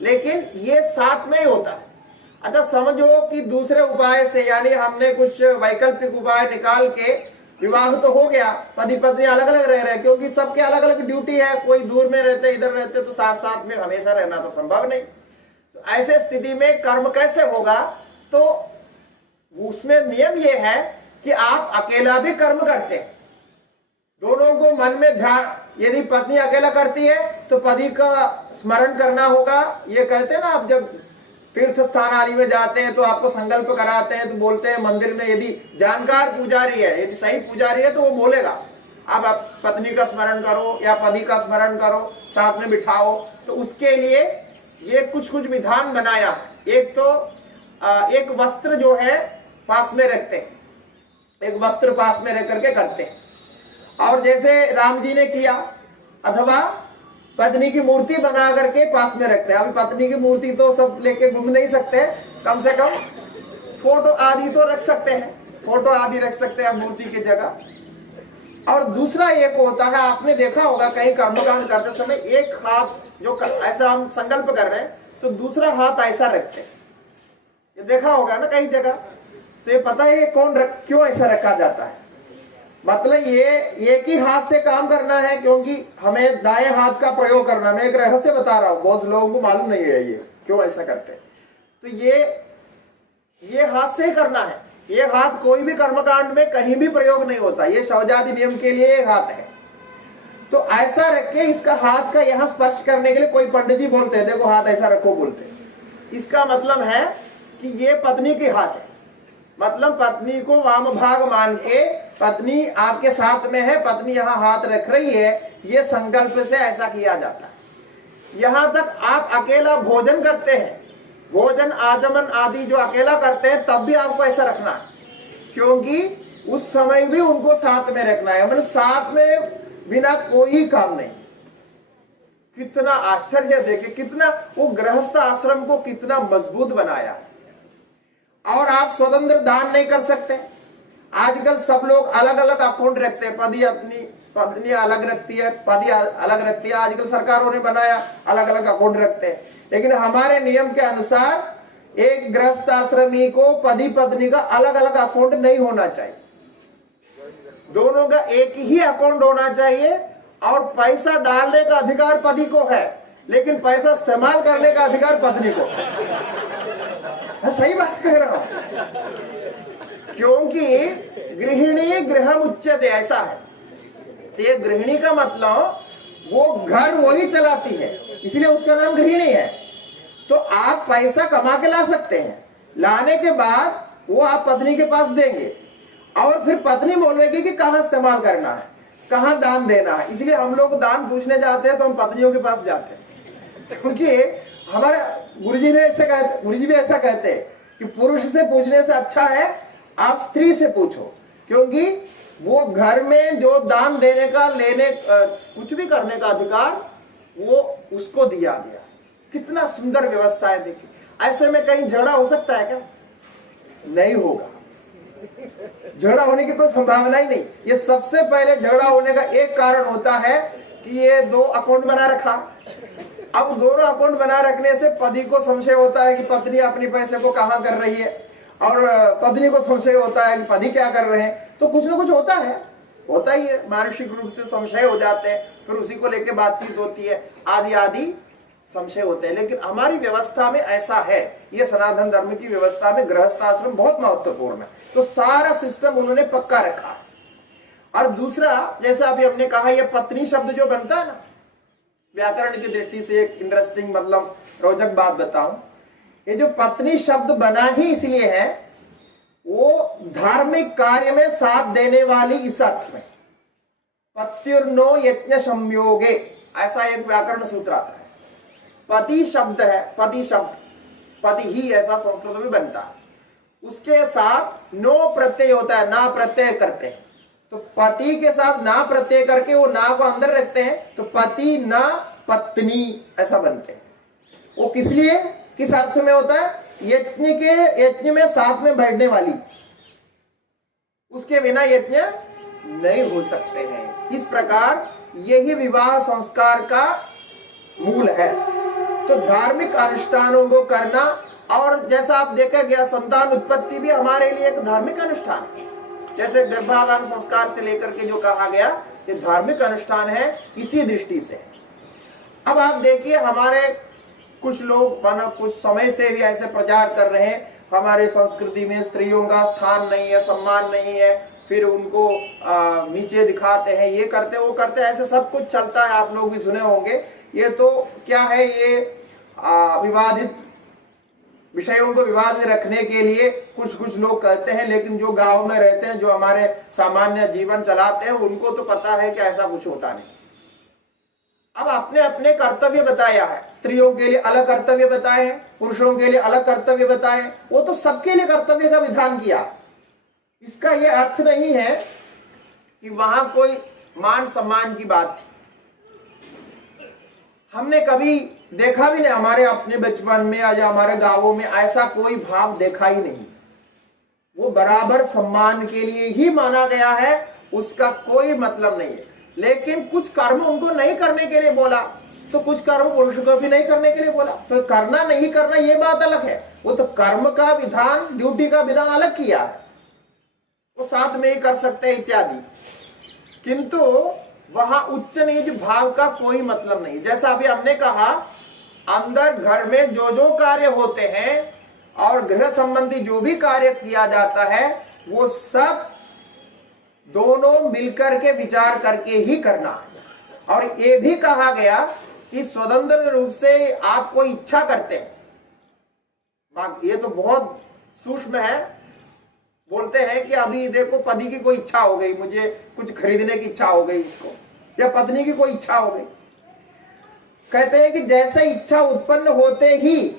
लेकिन ये साथ में ही होता है। अच्छा समझो कि दूसरे उपाय से, यानी हमने कुछ वैकल्पिक उपाय निकाल के विवाह तो हो गया, पति पत्नी अलग अलग रह रहे, क्योंकि सबके अलग अलग ड्यूटी है, कोई दूर में रहते इधर रहते, तो साथ साथ में हमेशा रहना तो संभव नहीं। तो ऐसे स्थिति में कर्म कैसे होगा? तो उसमें नियम ये है कि आप अकेला भी कर्म करते हैं, दोनों को मन में ध्यान, यदि पत्नी अकेला करती है तो पति का स्मरण करना होगा। ये कहते हैं ना, आप जब तीर्थ स्थान आदि में जाते हैं तो आपको संकल्प कराते हैं तो बोलते हैं मंदिर में यदि जानकार पुजारी है, यदि सही पुजारी है तो वो बोलेगा आप पत्नी का स्मरण करो या पति का स्मरण करो, साथ में बिठाओ। तो उसके लिए ये कुछ कुछ विधान बनाया है। एक तो एक वस्त्र जो है पास में रखते हैं, एक वस्त्र पास में रख करके करते हैं। और जैसे राम जी ने किया, अथवा पत्नी की मूर्ति बना करके पास में रखते हैं। अभी पत्नी की मूर्ति तो सब लेके घूम नहीं सकते, कम से कम फोटो आदि तो रख सकते हैं, फोटो आदि रख सकते हैं मूर्ति की जगह। और दूसरा एक होता है, आपने देखा होगा कहीं कर्मकांड करते समय एक हाथ जो ऐसा हम संकल्प कर रहे हैं तो दूसरा हाथ ऐसा रखते हैं, ये देखा होगा ना कई जगह। तो ये पता है क्यों ऐसा रखा जाता है? मतलब ये एक ही हाथ से काम करना है, क्योंकि हमें दाएं हाथ का प्रयोग करना। मैं एक रहस्य बता रहा हूं, बहुत लोगों को मालूम नहीं है ये क्यों ऐसा करते हैं। तो ये हाथ से ही करना है। ये हाथ कोई भी कर्मकांड में कहीं भी प्रयोग नहीं होता, ये शौचादि नियम के लिए हाथ है। तो ऐसा रख के इसका हाथ का यहां स्पर्श करने के लिए कोई पंडित जी बोलते हैं देखो हाथ ऐसा रखो, बोलते हैं। इसका मतलब है कि ये पत्नी के हाथ है, मतलब पत्नी को वाम भाग मान के पत्नी आपके साथ में है, पत्नी यहाँ हाथ रख रही है, ये संकल्प से ऐसा किया जाता है। यहां तक आप अकेला भोजन करते हैं, भोजन आचमन आदि जो अकेला करते हैं तब भी आपको ऐसा रखना है, क्योंकि उस समय भी उनको साथ में रखना है। मतलब साथ में बिना कोई काम नहीं। कितना आश्चर्य देखे, कितना वो गृहस्थ आश्रम को कितना मजबूत बनाया। और आप स्वतंत्र दान नहीं कर सकते। आजकल सब लोग अलग अलग अकाउंट रखते हैं, पत्नी अलग रखती है, पति अलग रखती है। आजकल सरकारों ने बनाया अलग अलग अकाउंट रखते हैं, लेकिन हमारे नियम के अनुसार एक गृहस्थ आश्रमी को पति पत्नी का अलग अलग अकाउंट नहीं होना चाहिए, दोनों का एक ही अकाउंट होना चाहिए। और पैसा डालने का अधिकार पति को है, लेकिन पैसा इस्तेमाल करने का अधिकार पत्नी को। मैं सही बात कह रहा हूं, क्योंकि गृहिणी गृहम उच्यते, ऐसा है। तो ये गृहिणी का मतलब वो घर वही चलाती है, इसलिए उसका नाम गृहिणी है। तो आप पैसा कमा के ला सकते हैं, लाने के बाद वो आप पत्नी के पास देंगे और फिर पत्नी बोलेगी कि कहां इस्तेमाल करना है, कहां दान देना है। इसलिए हम लोग दान पूछने जाते हैं तो हम पत्नियों के पास जाते हैं, क्योंकि हमारे गुरुजी भी ऐसा कहते हैं कि पुरुष से पूछने से अच्छा है आप स्त्री से पूछो, क्योंकि वो घर में जो दान देने का, लेने कुछ भी करने का अधिकार वो उसको दिया गया। कितना सुंदर व्यवस्था है। देखिए, ऐसे में कहीं झगड़ा हो सकता है क्या? नहीं होगा, झगड़ा होने की कोई संभावना ही नहीं। ये सबसे पहले झगड़ा होने का एक कारण होता है कि ये दो अकाउंट बना रखा। अब दोनों अकाउंट बना रखने से पति को संशय होता है कि पत्नी अपने पैसे को कहां कर रही है, और पत्नी को संशय होता है कि पति क्या कर रहे हैं। तो कुछ ना कुछ होता ही है, मानसिक रूप से संशय हो जाते हैं, फिर उसी को लेकर बातचीत होती है, आदि आदि संशय होते हैं। लेकिन हमारी व्यवस्था में ऐसा है, ये सनातन धर्म की व्यवस्था में गृहस्थ आश्रम बहुत महत्वपूर्ण है। तो सारा सिस्टम उन्होंने पक्का रखा है। और दूसरा, जैसा अभी हमने कहा, ये पत्नी शब्द जो बनता है ना, व्याकरण की दृष्टि से एक इंटरेस्टिंग, मतलब रोचक बात बताऊं, ये जो पत्नी शब्द बना ही इसलिए है, वो धार्मिक कार्य में साथ देने वाली इस अर्थ में, पत्युर्नो यज्ञ संयोगे, ऐसा एक व्याकरण सूत्र आता है। पति शब्द है, पति शब्द, पति ही ऐसा संस्कृत में बनता है, उसके साथ नो प्रत्यय होता है, ना प्रत्यय करते हैं। तो पति के साथ ना प्रत्यय करके वो ना को अंदर रखते हैं, तो पति ना पत्नी ऐसा बनते हैं। वो किस लिए, किस अर्थ में होता है? यज्ञ में साथ में बैठने वाली, उसके बिना यज्ञ नहीं हो सकते हैं। इस प्रकार यही विवाह संस्कार का मूल है। तो धार्मिक अनुष्ठानों को करना, और जैसा आप देखा गया, संतान उत्पत्ति भी हमारे लिए एक धार्मिक अनुष्ठान है। जैसे गर्भाधान संस्कार से लेकर के जो कहा गया, ये धार्मिक अनुष्ठान है, इसी दृष्टि से। अब आप देखिए, हमारे कुछ लोग मानो कुछ समय से भी ऐसे प्रचार कर रहे हैं, हमारे संस्कृति में स्त्रियों का स्थान नहीं है, सम्मान नहीं है, फिर उनको नीचे दिखाते हैं, ये करते वो करते, ऐसे सब कुछ चलता है, आप लोग भी सुने होंगे। ये तो क्या है, ये विवादित विषयों को विवाद में रखने के लिए कुछ कुछ लोग कहते हैं, लेकिन जो गांव में रहते हैं, जो हमारे सामान्य जीवन चलाते हैं, उनको तो पता है कि ऐसा कुछ होता नहीं। अब अपने अपने कर्तव्य बताया है, स्त्रियों के लिए अलग कर्तव्य बताए हैं, पुरुषों के लिए अलग कर्तव्य बताए, वो तो सबके लिए कर्तव्य का विधान किया। इसका ये अर्थ नहीं है कि वहां कोई मान सम्मान की बात थी। हमने कभी देखा भी नहीं, हमारे अपने बचपन में या हमारे गांवों में ऐसा कोई भाव देखा ही नहीं। वो बराबर सम्मान के लिए ही माना गया है, उसका कोई मतलब नहीं है। लेकिन कुछ कर्म उनको नहीं करने के लिए बोला, तो कुछ कर्म पुरुष को भी नहीं करने के लिए बोला, तो करना नहीं करना ये बात अलग है। वो तो कर्म का विधान, ड्यूटी का विधान अलग किया है, वो साथ में ही कर सकते हैं इत्यादि। किंतु वहां उच्च नीच भाव का कोई मतलब नहीं। जैसा अभी हमने कहा, अंदर घर में जो जो कार्य होते हैं और गृह संबंधी जो भी कार्य किया जाता है, वो सब दोनों मिलकर के विचार करके ही करना है। और ये भी कहा गया कि स्वतंत्र रूप से आप कोई इच्छा करते हैं, ये तो बहुत सूक्ष्म है। बोलते हैं कि अभी देखो पति की कोई इच्छा हो गई, मुझे कुछ खरीदने की इच्छा हो गई उसको, या पत्नी की कोई इच्छा हो गई। कहते हैं कि जैसे इच्छा उत्पन्न होते ही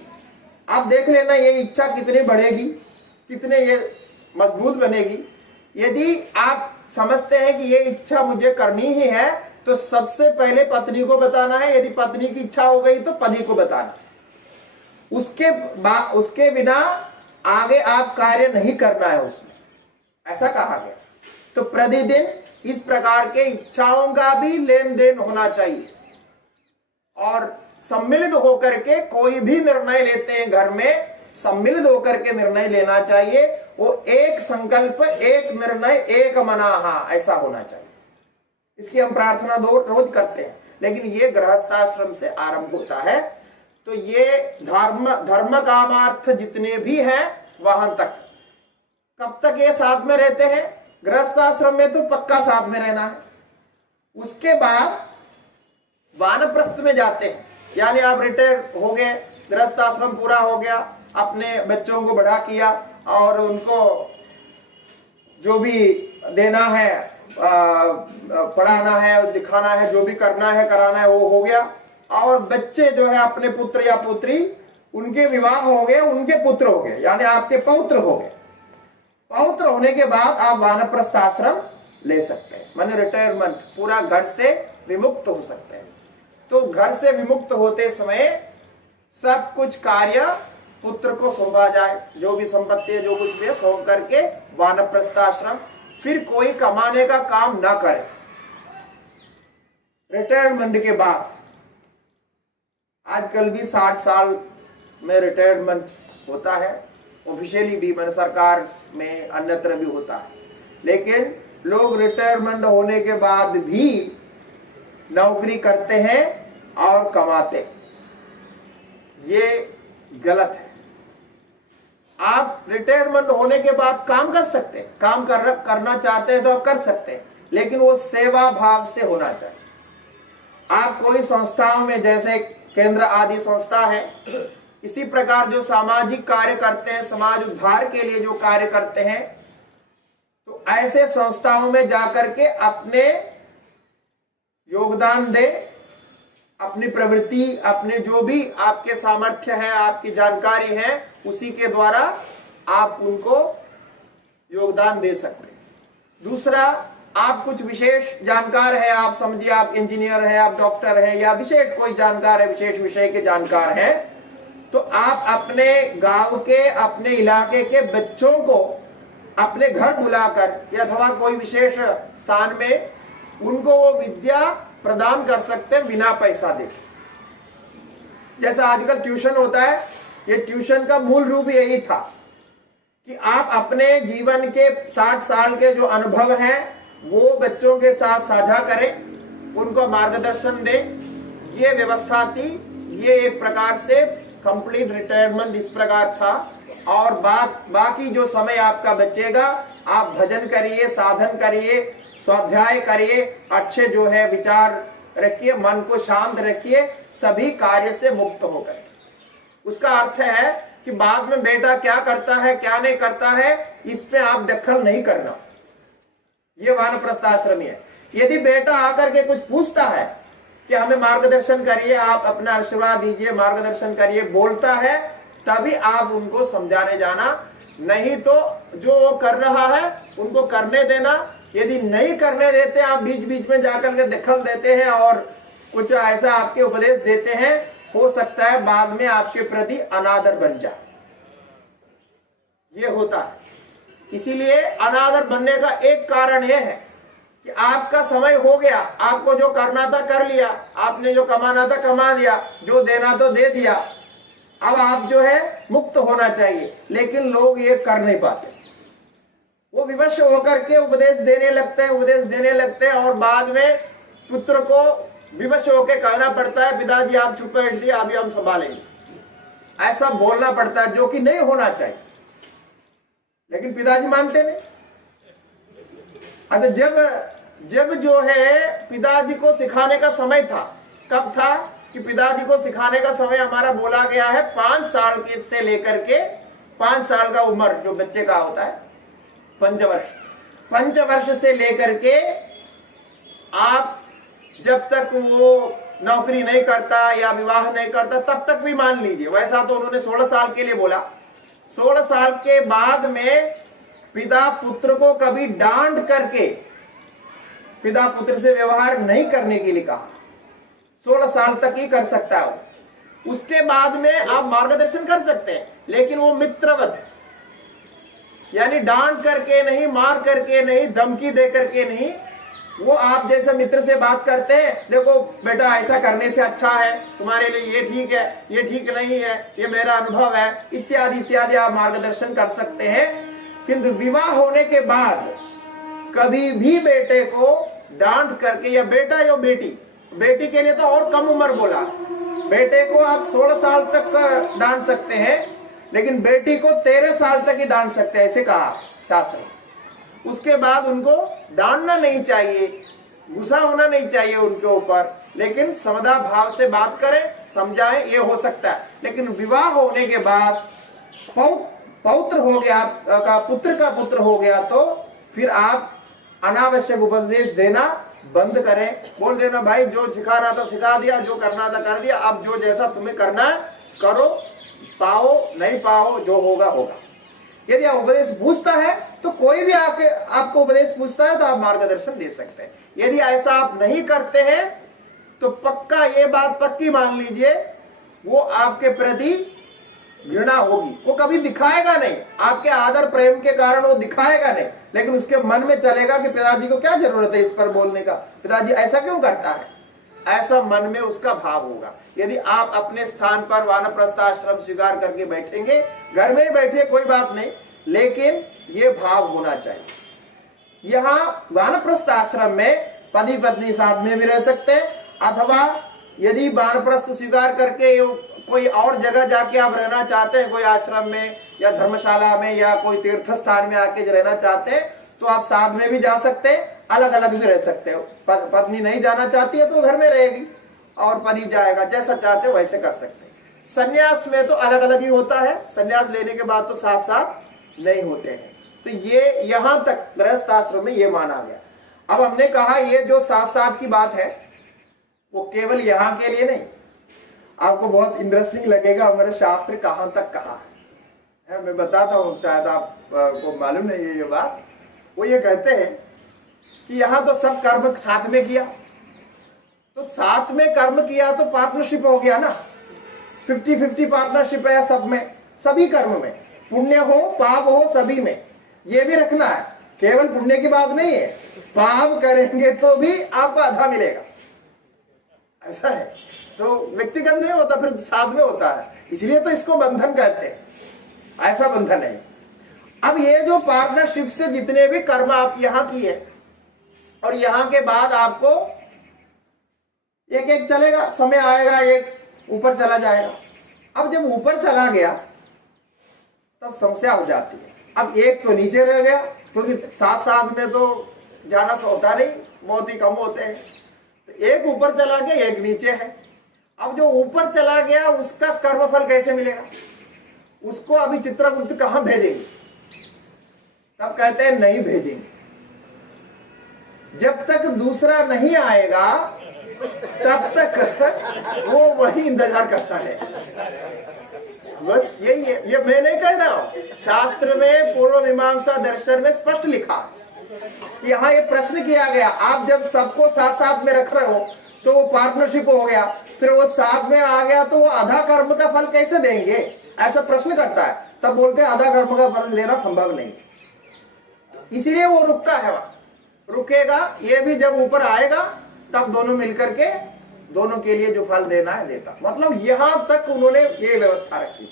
आप देख लेना ये इच्छा कितनी बढ़ेगी, कितने ये मजबूत बनेगी। यदि आप समझते हैं कि ये इच्छा मुझे करनी ही है, तो सबसे पहले पत्नी को बताना है। यदि पत्नी की इच्छा हो गई तो पति को बताना, उसके बिना आगे आप कार्य नहीं करना है उसमें, ऐसा कहा गया। तो प्रतिदिन इस प्रकार के इच्छाओं का भी लेन देन होना चाहिए, और सम्मिलित होकर के कोई भी निर्णय लेते हैं घर में, सम्मिलित होकर के निर्णय लेना चाहिए। वो एक संकल्प, एक निर्णय, एक मनाहा, ऐसा होना चाहिए। इसकी हम प्रार्थना रोज करते हैं, लेकिन ये गृहस्थाश्रम से आरंभ होता है। तो ये धर्म कामार्थ जितने भी हैं वहां तक, कब तक ये साथ में रहते हैं? गृहस्थाश्रम में तो पक्का साथ में रहना है। उसके बाद वानप्रस्थ में जाते हैं, यानी आप रिटायर हो गए, गृहस्थाश्रम पूरा हो गया, अपने बच्चों को बड़ा किया और उनको जो भी देना है, पढ़ाना है, दिखाना है, जो भी करना है, कराना है, वो हो गया। और बच्चे जो है अपने पुत्र या पुत्री, उनके विवाह हो गए, उनके पुत्र हो गए, यानी आपके पौत्र हो गए। पौत्र होने के बाद आप वानप्रस्थ आश्रम ले सकते हैं, माने रिटायरमेंट, पूरा घर से विमुक्त हो सकते हैं। तो घर से विमुक्त होते समय सब कुछ कार्य पुत्र को सौंपा जाए, जो भी संपत्ति है, जो कुछ भी है, सौंप करके वानप्रस्थ आश्रम, फिर कोई कमाने का काम ना करे। रिटायरमेंट के बाद आजकल भी 60 साल में रिटायरमेंट होता है, ऑफिशियली भी, मैंने सरकार में, अन्यत्र भी होता है। लेकिन लोग रिटायरमेंट होने के बाद भी नौकरी करते हैं और कमाते हैं, ये गलत है। आप रिटायरमेंट होने के बाद काम कर सकते हैं, काम करना चाहते हैं तो आप कर सकते हैं, लेकिन वो सेवा भाव से होना चाहिए। आप कोई संस्थाओं में, जैसे केंद्र आदि संस्था है, इसी प्रकार जो सामाजिक कार्य करते हैं, समाज उद्धार के लिए जो कार्य करते हैं, तो ऐसे संस्थाओं में जाकर के अपने योगदान दे, अपनी प्रवृत्ति, अपने जो भी आपके सामर्थ्य है, आपकी जानकारी है, उसी के द्वारा आप उनको योगदान दे सकते हैं। दूसरा, आप कुछ विशेष जानकार है, आप समझिए आप इंजीनियर है, आप डॉक्टर है, या विशेष कोई जानकार है, विशेष विषय के जानकार है, तो आप अपने गांव के, अपने इलाके के बच्चों को अपने घर बुलाकर या अथवा कोई विशेष स्थान में उनको वो विद्या प्रदान कर सकते हैं बिना पैसा दे। जैसा आजकल ट्यूशन होता है, ये ट्यूशन का मूल रूप यही था कि आप अपने जीवन के 60 साल के जो अनुभव हैं वो बच्चों के साथ साझा करें, उनको मार्गदर्शन दें। ये व्यवस्था थी। ये एक प्रकार से कंप्लीट रिटायरमेंट इस प्रकार था और बाकी जो समय आपका बचेगा आप भजन करिए, साधन करिए, स्वाध्याय करिए, अच्छे जो है विचार रखिए, मन को शांत रखिए, सभी कार्य से मुक्त होकर। उसका अर्थ है कि बाद में बेटा क्या करता है क्या नहीं करता है इस पे आप दखल नहीं करना। ये वानप्रस्थ आश्रम है। यदि बेटा आकर के कुछ पूछता है कि हमें मार्गदर्शन करिए, आप अपना आशीर्वाद दीजिए, मार्गदर्शन करिए, बोलता है, तभी आप उनको समझाने जाना, नहीं तो जो वो कर रहा है उनको करने देना। यदि नहीं करने देते, आप बीच बीच में जाकर के दखल देते हैं और कुछ ऐसा आपके उपदेश देते हैं, हो सकता है बाद में आपके प्रति अनादर बन जाए। ये होता है। इसीलिए अनादर बनने का एक कारण यह है कि आपका समय हो गया, आपको जो करना था कर लिया, आपने जो कमाना था कमा दिया, जो देना तो दे दिया, अब आप जो है मुक्त होना चाहिए, लेकिन लोग ये कर नहीं पाते। वो विवश होकर के उपदेश देने लगते हैं और बाद में पुत्र को विवश होकर कहना पड़ता है पिताजी आप चुप बैठ दिए, अभी हम संभालेंगे, ऐसा बोलना पड़ता है, जो कि नहीं होना चाहिए, लेकिन पिताजी मानते नहीं। अच्छा, जब जो है पिताजी को सिखाने का समय था, कब था कि पिताजी को सिखाने का समय हमारा बोला गया है 5 साल के से लेकर के 5 साल का उम्र जो बच्चे का होता है, पंचवर्ष से लेकर के आप जब तक वो नौकरी नहीं करता या विवाह नहीं करता तब तक भी मान लीजिए। वैसा तो उन्होंने 16 साल के लिए बोला। 16 साल के बाद में पिता पुत्र को कभी डांट करके पिता पुत्र से व्यवहार नहीं करने के लिए कहा। 16 साल तक ही कर सकता है वो। उसके बाद में आप मार्गदर्शन कर सकते हैं, लेकिन वो मित्रवत, यानी डांट करके नहीं, मार करके नहीं, धमकी दे करके नहीं, वो आप जैसे मित्र से बात करते हैं, देखो बेटा ऐसा करने से अच्छा है, तुम्हारे लिए ये ठीक है, ये ठीक नहीं है, ये मेरा अनुभव है, इत्यादि इत्यादि आप मार्गदर्शन कर सकते हैं। किंतु विवाह होने के बाद कभी भी बेटे को डांट करके, या बेटा या बेटी के लिए तो और कम उम्र बोला, बेटे को आप 16 साल तक डांट सकते हैं, लेकिन बेटी को 13 साल तक ही डांट सकते हैं, ऐसे कहा शास्त्र में। उसके बाद उनको डांटना नहीं चाहिए, गुस्सा होना नहीं चाहिए उनके ऊपर, लेकिन समदा भाव से बात करें, समझाएं, ये हो सकता है। लेकिन विवाह होने के बाद पौत्र हो गया, पुत्र का पुत्र हो गया, तो फिर आप अनावश्यक उपदेश देना बंद करें। बोल देना भाई जो सिखाना था सिखा दिया, जो करना था कर दिया, अब जो जैसा तुम्हें करना है करो, पाओ नहीं पाओ जो होगा होगा। यदि आप उपदेश पूछता है तो कोई भी आपको उपदेश पूछता है तो आप मार्गदर्शन दे सकते हैं। यदि ऐसा आप नहीं करते हैं तो पक्का ये बात पक्की मान लीजिए, वो आपके प्रति घृणा होगी। वो कभी दिखाएगा नहीं, आपके आदर प्रेम के कारण वो दिखाएगा नहीं, लेकिन उसके मन में चलेगा कि पिताजी को क्या जरूरत है इस पर बोलने का, पिताजी ऐसा क्यों करता है, ऐसा मन में उसका भाव होगा। यदि आप अपने स्थान पर वानप्रस्थ आश्रम स्वीकार करके बैठेंगे, घर में ही बैठिए कोई बात नहीं, लेकिन ये भाव होना चाहिए। यहाँ वानप्रस्थ आश्रम में पति पत्नी साथ में भी रह सकते हैं, अथवा यदि वानप्रस्थ स्वीकार करके कोई और जगह जाके आप रहना चाहते हैं, कोई आश्रम में या धर्मशाला में या कोई तीर्थ स्थान में आके रहना चाहते हैं, तो आप साथ में भी जा सकते हैं, अलग अलग भी रह सकते हो। पत्नी नहीं जाना चाहती है तो घर में रहेगी और पति जाएगा, जैसा चाहते हो वैसे कर सकते हैं। संन्यास में तो अलग अलग ही होता है, संन्यास लेने के बाद तो साथ साथ नहीं होते हैं। तो ये यहां तक गृहस्थ आश्रम में ये माना गया। अब हमने कहा ये जो साथ साथ की बात है वो केवल यहाँ के लिए नहीं। आपको बहुत इंटरेस्टिंग लगेगा हमारे शास्त्र कहां तक कहा है, मैं बताता हूं, शायद आपको मालूम नहीं है ये बात। वो ये कहते हैं कि यहां तो सब कर्म साथ में किया, तो साथ में कर्म किया तो पार्टनरशिप हो गया ना, 50-50 पार्टनरशिप है सब में, सभी कर्म में, पुण्य हो पाप हो सभी में। ये भी रखना है, केवल पुण्य की बात नहीं है, पाप करेंगे तो भी आपको आधा मिलेगा, ऐसा है। तो व्यक्तिगत नहीं होता, फिर साथ में होता है, इसलिए तो इसको बंधन कहते हैं, ऐसा बंधन है। अब ये जो पार्टनरशिप से जितने भी कर्म आप यहां किए और यहां के बाद आपको एक एक चलेगा, समय आएगा एक ऊपर चला जाएगा। अब जब ऊपर चला गया तब समस्या हो जाती है। अब एक तो नीचे रह गया, क्योंकि साथ साथ में तो जाना होता नहीं, बहुत ही कम होते हैं, तो एक ऊपर चला गया, एक नीचे है। अब जो ऊपर चला गया उसका कर्मफल कैसे मिलेगा? उसको अभी चित्रगुप्त कहां भेजेंगे? तब कहते हैं नहीं भेजेंगे, जब तक दूसरा नहीं आएगा तब तक वो वही इंतजार करता है। बस यही है, ये मैं नहीं कह रहा हूं, शास्त्र में पूर्व मीमांसा दर्शन में स्पष्ट लिखा कि यहाँ ये प्रश्न किया गया, आप जब सबको साथ साथ में रख रहे हो तो वो पार्टनरशिप हो गया, फिर वो साथ में आ गया तो वो आधा कर्म का फल कैसे देंगे, ऐसा प्रश्न करता है। तब बोलते हैं आधा कर्म का फल लेना संभव नहीं, इसीलिए वो रुकता है, वहां रुकेगा। ये भी जब ऊपर आएगा तब दोनों मिलकर के दोनों के लिए जो फल देना है देता। मतलब यहां तक उन्होंने ये व्यवस्था रखी।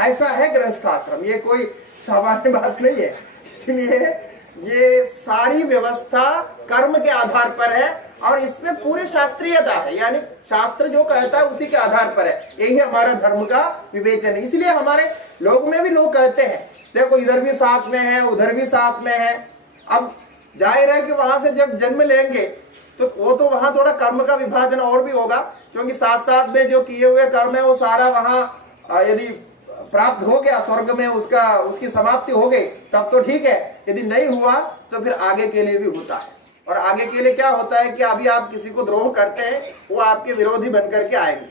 ऐसा है गृहस्थ आश्रम, ये कोई सामान्य बात नहीं है। इसलिए ये सारी व्यवस्था कर्म के आधार पर है और इसमें पूरी शास्त्रीयता है, यानी शास्त्र जो कहता है उसी के आधार पर है। यही हमारा धर्म का विवेचन है। इसलिए हमारे लोग में भी लोग कहते हैं देखो इधर भी साथ में है, उधर भी साथ में है। अब जाहिर है कि वहां से जब जन्म लेंगे तो वो तो वहां थोड़ा कर्म का विभाजन और भी होगा, क्योंकि साथ साथ में जो किए हुए कर्म है वो सारा वहां यदि प्राप्त हो गया स्वर्ग में, उसकी समाप्ति हो गई तब तो ठीक है। यदि नहीं हुआ तो फिर आगे के लिए भी होता है। और आगे के लिए क्या होता है कि अभी आप किसी को द्रोह करते हैं, वो आपके विरोधी बनकर के आएंगे।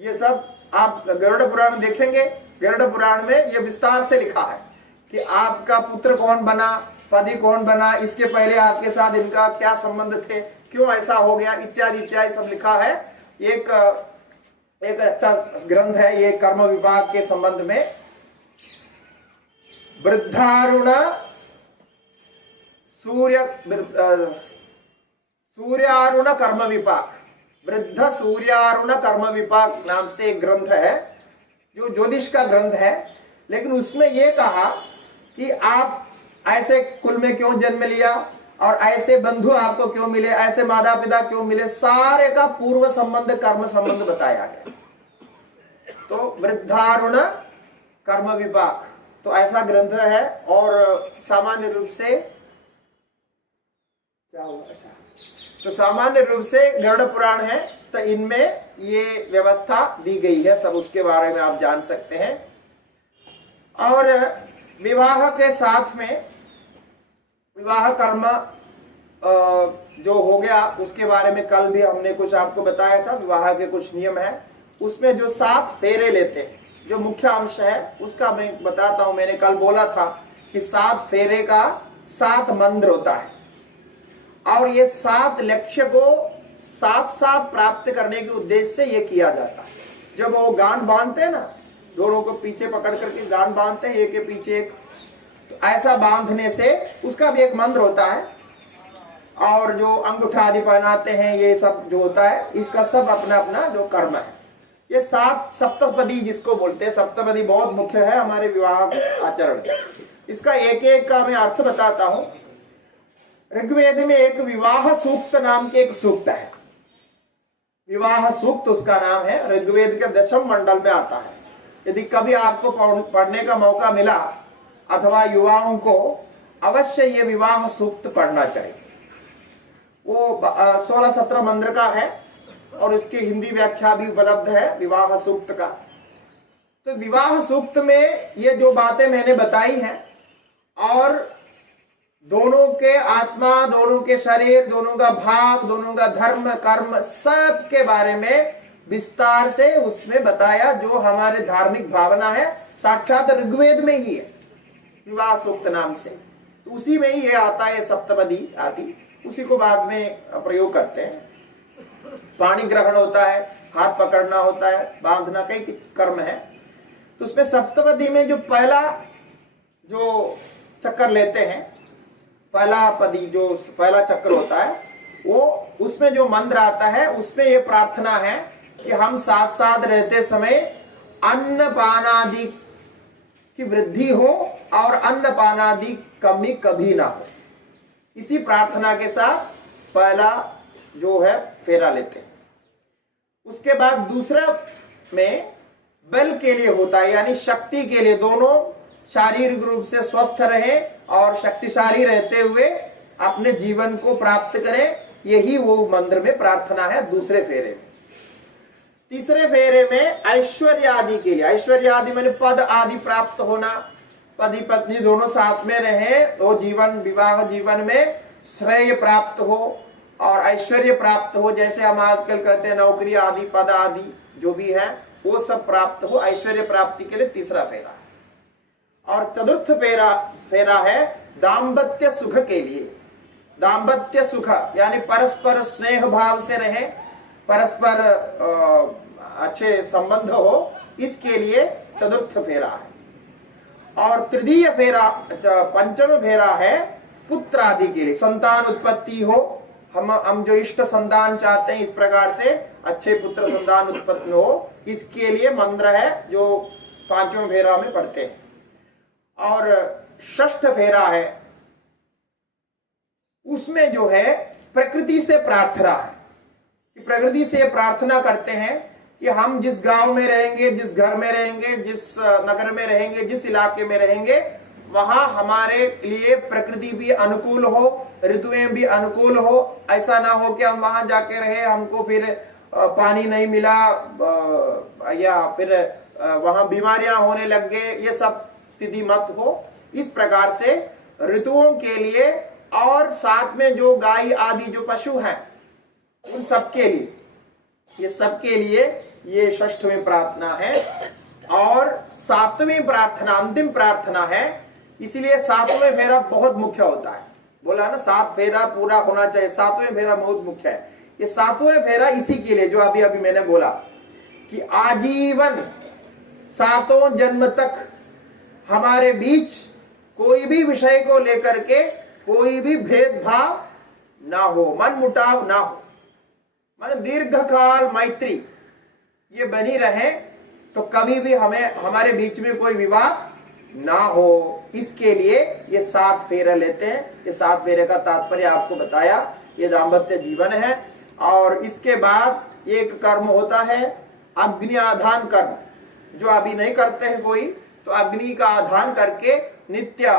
ये सब आप गरुड़ पुराण देखेंगे, गरुड़ पुराण में ये विस्तार से लिखा है कि आपका पुत्र कौन बना, पति कौन बना, इसके पहले आपके साथ इनका क्या संबंध थे, क्यों ऐसा हो गया, इत्यादि इत्यादि सब लिखा है। एक अच्छा ग्रंथ है ये कर्म विभाग के संबंध में। वृद्धारुण सूर्यारुण कर्म विपाक, वृद्ध सूर्यारुण कर्म विपाक नाम से एक ग्रंथ है जो ज्योतिष का ग्रंथ है। लेकिन उसमें यह कहा कि आप ऐसे कुल में क्यों जन्म लिया और ऐसे बंधु आपको क्यों मिले, ऐसे माता पिता क्यों मिले, सारे का पूर्व संबंध कर्म संबंध बताया गया। तो वृद्धारुण कर्म विपाक तो ऐसा ग्रंथ है। और सामान्य रूप से क्या हुआ, अच्छा, तो सामान्य रूप से गरुड़ पुराण है, तो इनमें ये व्यवस्था दी गई है, सब उसके बारे में आप जान सकते हैं। और विवाह के साथ में विवाह कर्म जो हो गया उसके बारे में कल भी हमने कुछ आपको बताया था। विवाह के कुछ नियम है, उसमें जो 7 फेरे लेते हैं जो मुख्य अंश है उसका मैं बताता हूं। मैंने कल बोला था कि 7 फेरे का 7 मंत्र होता है और ये 7 लक्ष्य को साथ साथ प्राप्त करने के उद्देश्य से ये किया जाता है। जब वो गांठ बांधते हैं ना, दोनों को पीछे पकड़ करके गांठ बांधते हैं, एक के पीछे एक, तो ऐसा बांधने से उसका भी एक मंत्र होता है। और जो अंगूठा आदि पहनाते हैं, ये सब जो होता है, इसका सब अपना अपना जो कर्म है। ये 7 सप्तपदी जिसको बोलते हैं, सप्तपदी बहुत मुख्य है हमारे विवाह आचरण। इसका एक एक का मैं अर्थ बताता हूं। ऋग्वेद में एक विवाह सूक्त नाम के एक सूक्त है, विवाह सूक्त उसका नाम है, ऋग्वेद के 10वें मंडल में आता है। यदि कभी आपको पढ़ने का मौका मिला अथवा युवाओं को अवश्य ये विवाह सूक्त पढ़ना चाहिए। वो 16-17 मंत्र का है और इसकी हिंदी व्याख्या भी उपलब्ध है विवाह सूक्त का। तो विवाह सूक्त में ये जो बातें मैंने बताई हैं और दोनों के आत्मा, दोनों के शरीर, दोनों का भाव, दोनों का धर्म कर्म, सब के बारे में विस्तार से उसमें बताया। जो हमारे धार्मिक भावना है साक्षात ऋग्वेद में ही है विवाह सूक्त नाम से, तो उसी में ही ये आता है, सप्तपदी आदि उसी को बाद में प्रयोग करते हैं। पानी ग्रहण होता है, हाथ पकड़ना होता है, बांधना, कई कर्म है। तो उसमें सप्तपदी में जो पहला जो चक्कर लेते हैं, पहला पदी जो पहला चक्र होता है, वो उसमें जो मंत्र आता है उसमें ये प्रार्थना है कि हम साथ साथ रहते समय अन्न पानादि की वृद्धि हो और अन्न पानादि कमी कभी ना हो। इसी प्रार्थना के साथ पहला जो है फेरा लेते हैं। उसके बाद दूसरा में बल के लिए होता है, यानी शक्ति के लिए, दोनों शारीरिक रूप से स्वस्थ रहें और शक्तिशाली रहते हुए अपने जीवन को प्राप्त करें। यही वो मंत्र में प्रार्थना है दूसरे फेरे में। तीसरे फेरे में ऐश्वर्य आदि के लिए, ऐश्वर्य आदि माने पद आदि प्राप्त होना, पति पत्नी दोनों साथ में रहे तो जीवन, विवाह जीवन में श्रेय प्राप्त हो और ऐश्वर्य प्राप्त हो। जैसे हम आजकल कहते हैं नौकरी आदि, पद आदि जो भी है वो सब प्राप्त हो, ऐश्वर्य प्राप्ति के लिए तीसरा फेरा है। और चतुर्थ फेरा है दाम्पत्य सुख के लिए। दाम्पत्य सुख यानी परस्पर स्नेह भाव से रहे, परस्पर अच्छे संबंध हो, इसके लिए चतुर्थ फेरा है। और तृतीय फेरा, पंचम फेरा है पुत्र आदि के लिए, संतान उत्पत्ति हो, हम जो इष्ट संतान चाहते हैं इस प्रकार से अच्छे पुत्र संतान उत्पत्ति हो, इसके लिए मंत्र है जो पांचवें फेरा में पढ़ते हैं। और षष्ठ फेरा है, उसमें जो है प्रकृति से प्रार्थना है कि प्रकृति से प्रार्थना करते हैं कि हम जिस गांव में रहेंगे, जिस घर में रहेंगे, जिस नगर में रहेंगे, जिस इलाके में रहेंगे, वहां हमारे लिए प्रकृति भी अनुकूल हो, ऋतुएं भी अनुकूल हो। ऐसा ना हो कि हम वहां जाके रहे, हमको फिर पानी नहीं मिला या फिर वहां बीमारियां होने लग गए, ये सब स्थिति मत हो। इस प्रकार से ऋतुओं के लिए और साथ में जो गाय आदि जो पशु हैं उन सबके लिए, ये सबके लिए ये षष्ठवीं प्रार्थना है। और सातवीं प्रार्थना अंतिम प्रार्थना है, इसीलिए सातवें फेरा बहुत मुख्य होता है। बोला ना 7 फेरा पूरा होना चाहिए, सातवें फेरा बहुत मुख्य है। ये सातवें फेरा इसी के लिए जो अभी अभी मैंने बोला कि आजीवन 7 जन्म तक हमारे बीच कोई भी विषय को लेकर के कोई भी भेदभाव ना हो, मन मुटाव ना हो, माने दीर्घकाल मैत्री ये बनी रहे, तो कभी भी हमें हमारे बीच में कोई विवाद ना हो। इसके लिए ये 7 फेरे लेते हैं। ये 7 फेरे का तात्पर्य आपको बताया, ये दाम्पत्य जीवन है। और इसके बाद एक कर्म होता है अग्नि आधान कर्म, जो अभी नहीं करते हैं कोई, तो अग्नि का आधान करके नित्य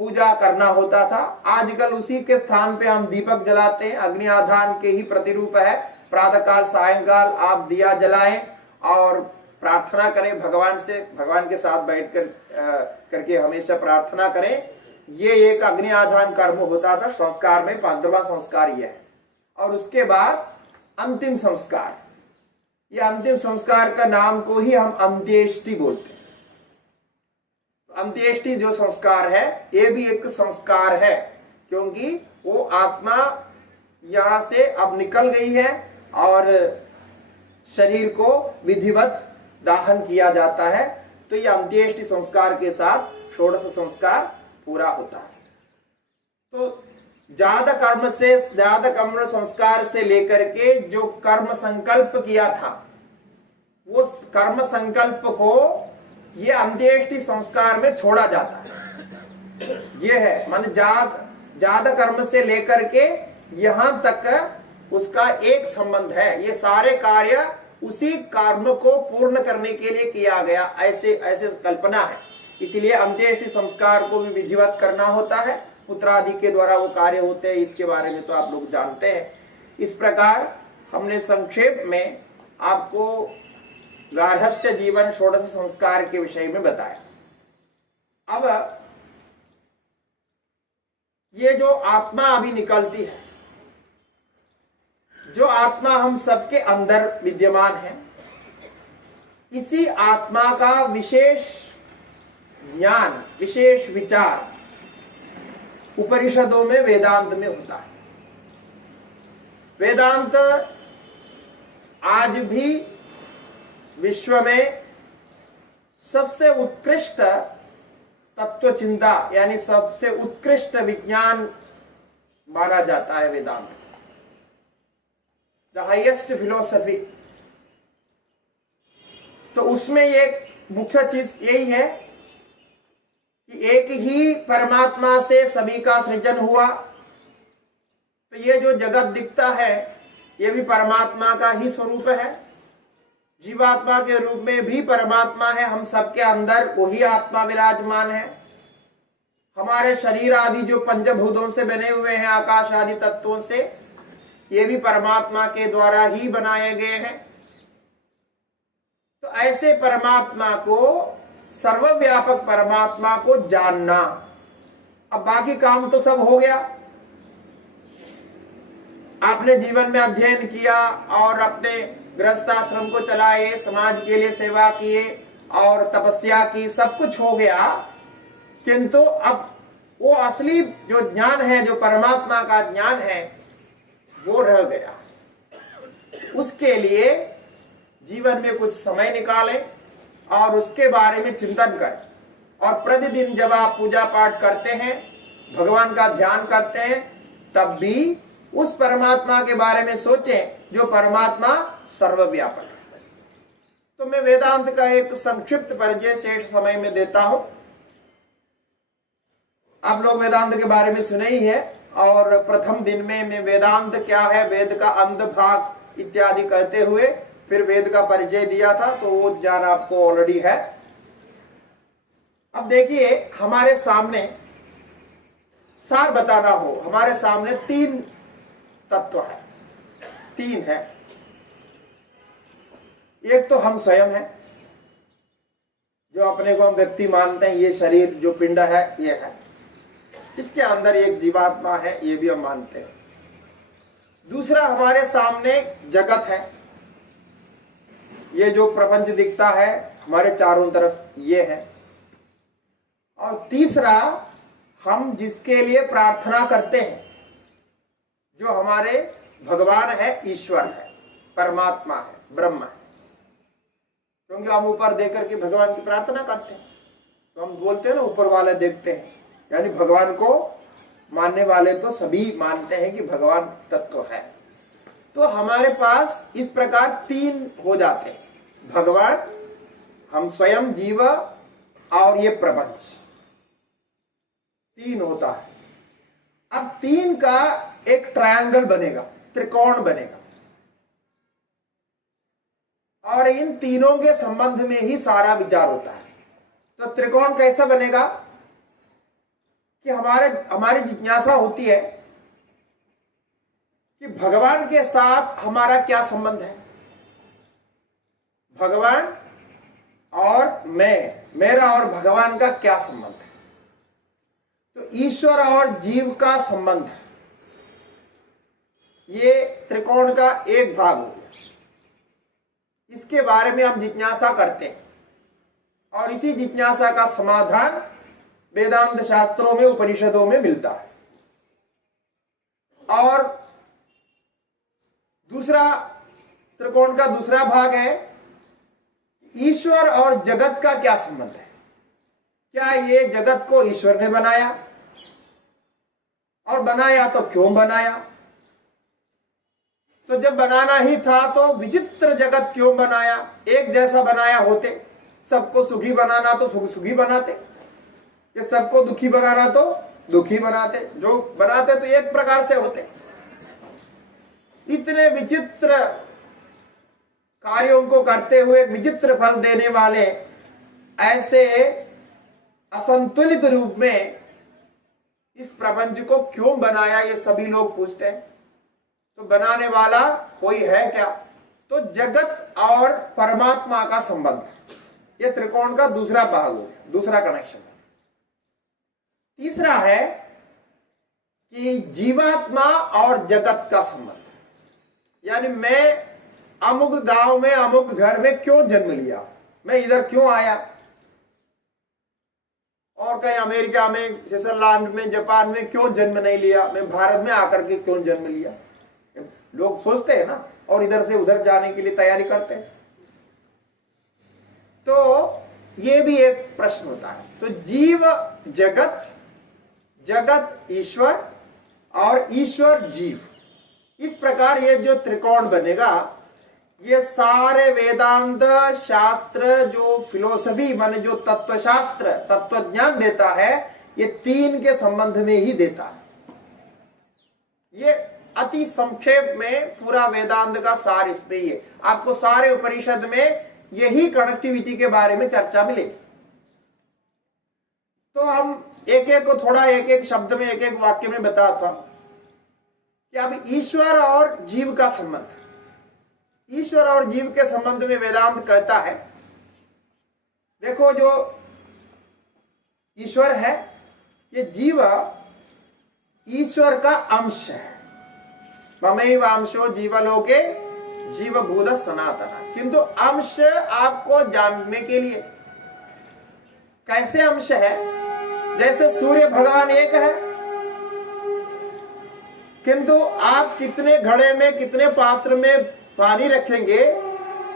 पूजा करना होता था। आजकल उसी के स्थान पे हम दीपक जलाते हैं, अग्नि आधान के ही प्रतिरूप है। प्रातः काल सायंकाल आप दिया जलाएं और प्रार्थना करें भगवान से, भगवान के साथ बैठकर करके हमेशा प्रार्थना करें। ये एक अग्नि आधान कर्म होता था संस्कार में, 15वां संस्कार ये है। और उसके बाद अंतिम संस्कार, ये अंतिम संस्कार का नाम को ही हम अंत्येष्टि बोलते हैं। अंत्येष्टि जो संस्कार है ये भी एक संस्कार है, क्योंकि वो आत्मा यहां से अब निकल गई है और शरीर को विधिवत दाहन किया जाता है। तो ये अंत्येष्टि संस्कार के साथ षोडश संस्कार पूरा होता है। तो ज्यादा कर्म संस्कार से लेकर के जो कर्म संकल्प किया था, वो कर्म संकल्प को ये अंत्येष्टि संस्कार में छोड़ा जाता है। ये है मान ज्यादा कर्म से लेकर के यहां तक उसका एक संबंध है। ये सारे कार्य उसी कर्म को पूर्ण करने के लिए किया गया, ऐसे कल्पना है। इसीलिए अंत्येष्टि संस्कार को भी विधिवत करना होता है, पुत्र आदि के द्वारा वो कार्य होते हैं। इसके बारे में तो आप लोग जानते हैं। इस प्रकार हमने संक्षेप में आपको गार्हस्थ्य जीवन षोडश संस्कार के विषय में बताया। अब ये जो आत्मा अभी निकलती है, जो आत्मा हम सबके अंदर विद्यमान है, इसी आत्मा का विशेष ज्ञान, विशेष विचार उपनिषदों में, वेदांत में होता है। वेदांत आज भी विश्व में सबसे उत्कृष्ट तत्व चिंता यानी सबसे उत्कृष्ट विज्ञान माना जाता है वेदांत, द हाईएस्ट फिलोसफी। तो उसमें एक मुख्य चीज यही है कि एक ही परमात्मा से सभी का सृजन हुआ। तो ये जो जगत दिखता है ये भी परमात्मा का ही स्वरूप है। जीवात्मा के रूप में भी परमात्मा है, हम सबके अंदर वही आत्मा विराजमान है। हमारे शरीर आदि जो पंचभूतों से बने हुए हैं, आकाश आदि तत्वों से, ये भी परमात्मा के द्वारा ही बनाए गए हैं। तो ऐसे परमात्मा को, सर्वव्यापक परमात्मा को जानना। अब बाकी काम तो सब हो गया, आपने जीवन में अध्ययन किया और अपने गृहस्थाश्रम को चलाए, समाज के लिए सेवा किए और तपस्या की, सब कुछ हो गया। किंतु अब वो असली जो ज्ञान है, जो परमात्मा का ज्ञान है, वो रह गया। उसके लिए जीवन में कुछ समय निकालें और उसके बारे में चिंतन करें। और प्रतिदिन जब आप पूजा पाठ करते हैं, भगवान का ध्यान करते हैं, तब भी उस परमात्मा के बारे में सोचें जो परमात्मा सर्वव्यापक है। तो मैं वेदांत का एक संक्षिप्त परिचय शेष समय में देता हूं। आप लोग वेदांत के बारे में सुने ही है, और प्रथम दिन में मैं वेदांत क्या है, वेद का अंध भाग इत्यादि कहते हुए फिर वेद का परिचय दिया था, तो वो ज्ञान आपको ऑलरेडी है। अब देखिए, हमारे सामने सार बताना हो, हमारे सामने तीन तत्व है, तीन है। एक तो हम स्वयं है, जो अपने को हम व्यक्ति मानते हैं, ये शरीर जो पिंड है ये है, इसके अंदर एक जीवात्मा है, ये भी हम मानते हैं। दूसरा हमारे सामने जगत है, ये जो प्रपंच दिखता है हमारे चारों तरफ, ये है। और तीसरा हम जिसके लिए प्रार्थना करते हैं, जो हमारे भगवान है, ईश्वर है, परमात्मा है, ब्रह्म है। क्योंकि हम ऊपर देख करके भगवान की प्रार्थना करते हैं, तो हम बोलते हैं ना, ऊपर वाले देखते हैं, यानी भगवान को मानने वाले तो सभी मानते हैं कि भगवान तत्व है। तो हमारे पास इस प्रकार तीन हो जाते हैं, भगवान, हम स्वयं, जीव और ये प्रपंच, तीन होता है। अब तीन का एक ट्रायंगल बनेगा, त्रिकोण बनेगा, और इन तीनों के संबंध में ही सारा विचार होता है। तो त्रिकोण कैसा बनेगा कि हमारी जिज्ञासा होती है कि भगवान के साथ हमारा क्या संबंध है, भगवान और मैं, मेरा और भगवान का क्या संबंध है। तो ईश्वर और जीव का संबंध, ये त्रिकोण का एक भाग हो गया। इसके बारे में हम जिज्ञासा करते हैं, और इसी जिज्ञासा का समाधान वेदांत शास्त्रों में, उपनिषदों में मिलता है। और दूसरा त्रिकोण का दूसरा भाग है, ईश्वर और जगत का क्या संबंध है। क्या ये जगत को ईश्वर ने बनाया, और बनाया तो क्यों बनाया। तो जब बनाना ही था तो विचित्र जगत क्यों बनाया, एक जैसा बनाया होते, सबको सुखी बनाना तो सुखी बनाते, ये सबको दुखी बनाना तो दुखी बनाते, जो बनाते तो एक प्रकार से होते। इतने विचित्र कार्यों को करते हुए विचित्र फल देने वाले ऐसे असंतुलित रूप में इस प्रपंच को क्यों बनाया, ये सभी लोग पूछते हैं। तो बनाने वाला कोई है क्या। तो जगत और परमात्मा का संबंध, ये त्रिकोण का दूसरा भाग हो गया, दूसरा कनेक्शन। तीसरा है कि जीवात्मा और जगत का संबंध, यानी मैं अमुक गांव में, अमुक घर में क्यों जन्म लिया, मैं इधर क्यों आया, और कहीं अमेरिका में, स्विट्जरलैंड में, जापान में क्यों जन्म नहीं लिया, मैं भारत में आकर के क्यों जन्म लिया। लोग सोचते हैं ना, और इधर से उधर जाने के लिए तैयारी करते हैं। तो ये भी एक प्रश्न होता है। तो जीव जगत, जगत ईश्वर, और ईश्वर जीव, इस प्रकार ये जो त्रिकोण बनेगा, ये सारे वेदांत शास्त्र, जो फिलोसफी माने जो तत्वशास्त्र, तत्व ज्ञान देता है, ये तीन के संबंध में ही देता है। ये अति संक्षेप में पूरा वेदांत का सार इसमें ही है। आपको सारे उपनिषद में यही कनेक्टिविटी के बारे में चर्चा मिलेगी। तो हम एक एक को थोड़ा एक एक शब्द में एक एक वाक्य में बताता हूं कि अब ईश्वर और जीव का संबंध, ईश्वर और जीव के संबंध में वेदांत कहता है, देखो जो ईश्वर है, ये जीव ईश्वर का अंश है। ममैव अंशो जीवलोके जीवभूत सनातन। किंतु अंश आपको जानने के लिए कैसे अंश है, जैसे सूर्य भगवान एक है, किंतु आप कितने घड़े में कितने पात्र में पानी रखेंगे,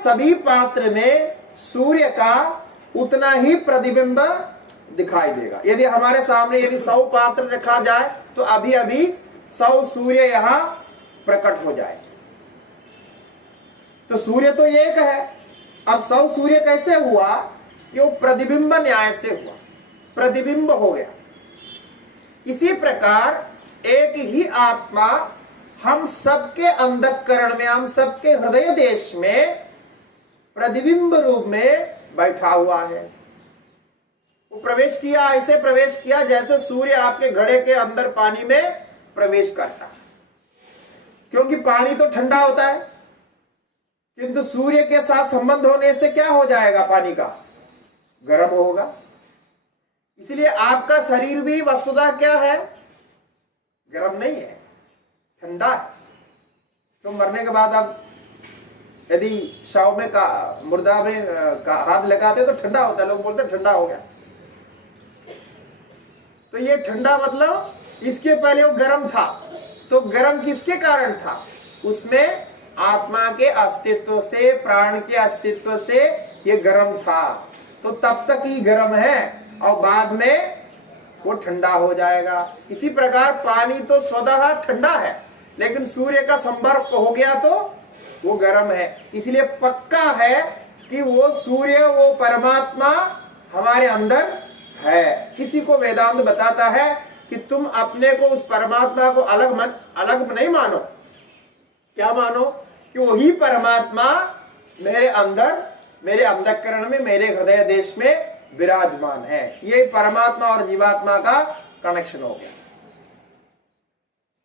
सभी पात्र में सूर्य का उतना ही प्रतिबिंब दिखाई देगा। यदि हमारे सामने यदि 100 पात्र रखा जाए तो अभी अभी 100 सूर्य यहां प्रकट हो जाए। तो सूर्य तो एक है। अब 100 सूर्य कैसे हुआ कि वो प्रतिबिंब न्याय से हुआ, प्रतिबिंब हो गया। इसी प्रकार एक ही आत्मा हम सबके अंतःकरण में, हम सबके हृदय देश में प्रतिबिंब रूप में बैठा हुआ है। वो प्रवेश किया, ऐसे प्रवेश किया जैसे सूर्य आपके घड़े के अंदर पानी में प्रवेश करता है। क्योंकि पानी तो ठंडा होता है, किंतु सूर्य के साथ संबंध होने से क्या हो जाएगा, पानी का गर्म होगा। इसलिए आपका शरीर भी वस्तुतः क्या है, गर्म नहीं है, ठंडा है। तो मरने के बाद अब यदि शव में का मुर्दा में का हाथ लगाते तो ठंडा होता है, लोग बोलते ठंडा हो गया। तो ये ठंडा मतलब इसके पहले वो गर्म था। तो गर्म किसके कारण था, उसमें आत्मा के अस्तित्व से, प्राण के अस्तित्व से ये गर्म था। तो तब तक ही गर्म है और बाद में वो ठंडा हो जाएगा। इसी प्रकार पानी तो स्वतः ठंडा है, लेकिन सूर्य का संपर्क हो गया तो वो गर्म है। इसलिए पक्का है कि वो सूर्य, वो परमात्मा हमारे अंदर है। इसी को वेदांत बताता है कि तुम अपने को उस परमात्मा को अलग नहीं मानो। क्या मानो कि वही परमात्मा मेरे अंदर, मेरे अंतःकरण में, मेरे हृदय देश में विराजमान है। ये परमात्मा और जीवात्मा का कनेक्शन हो गया।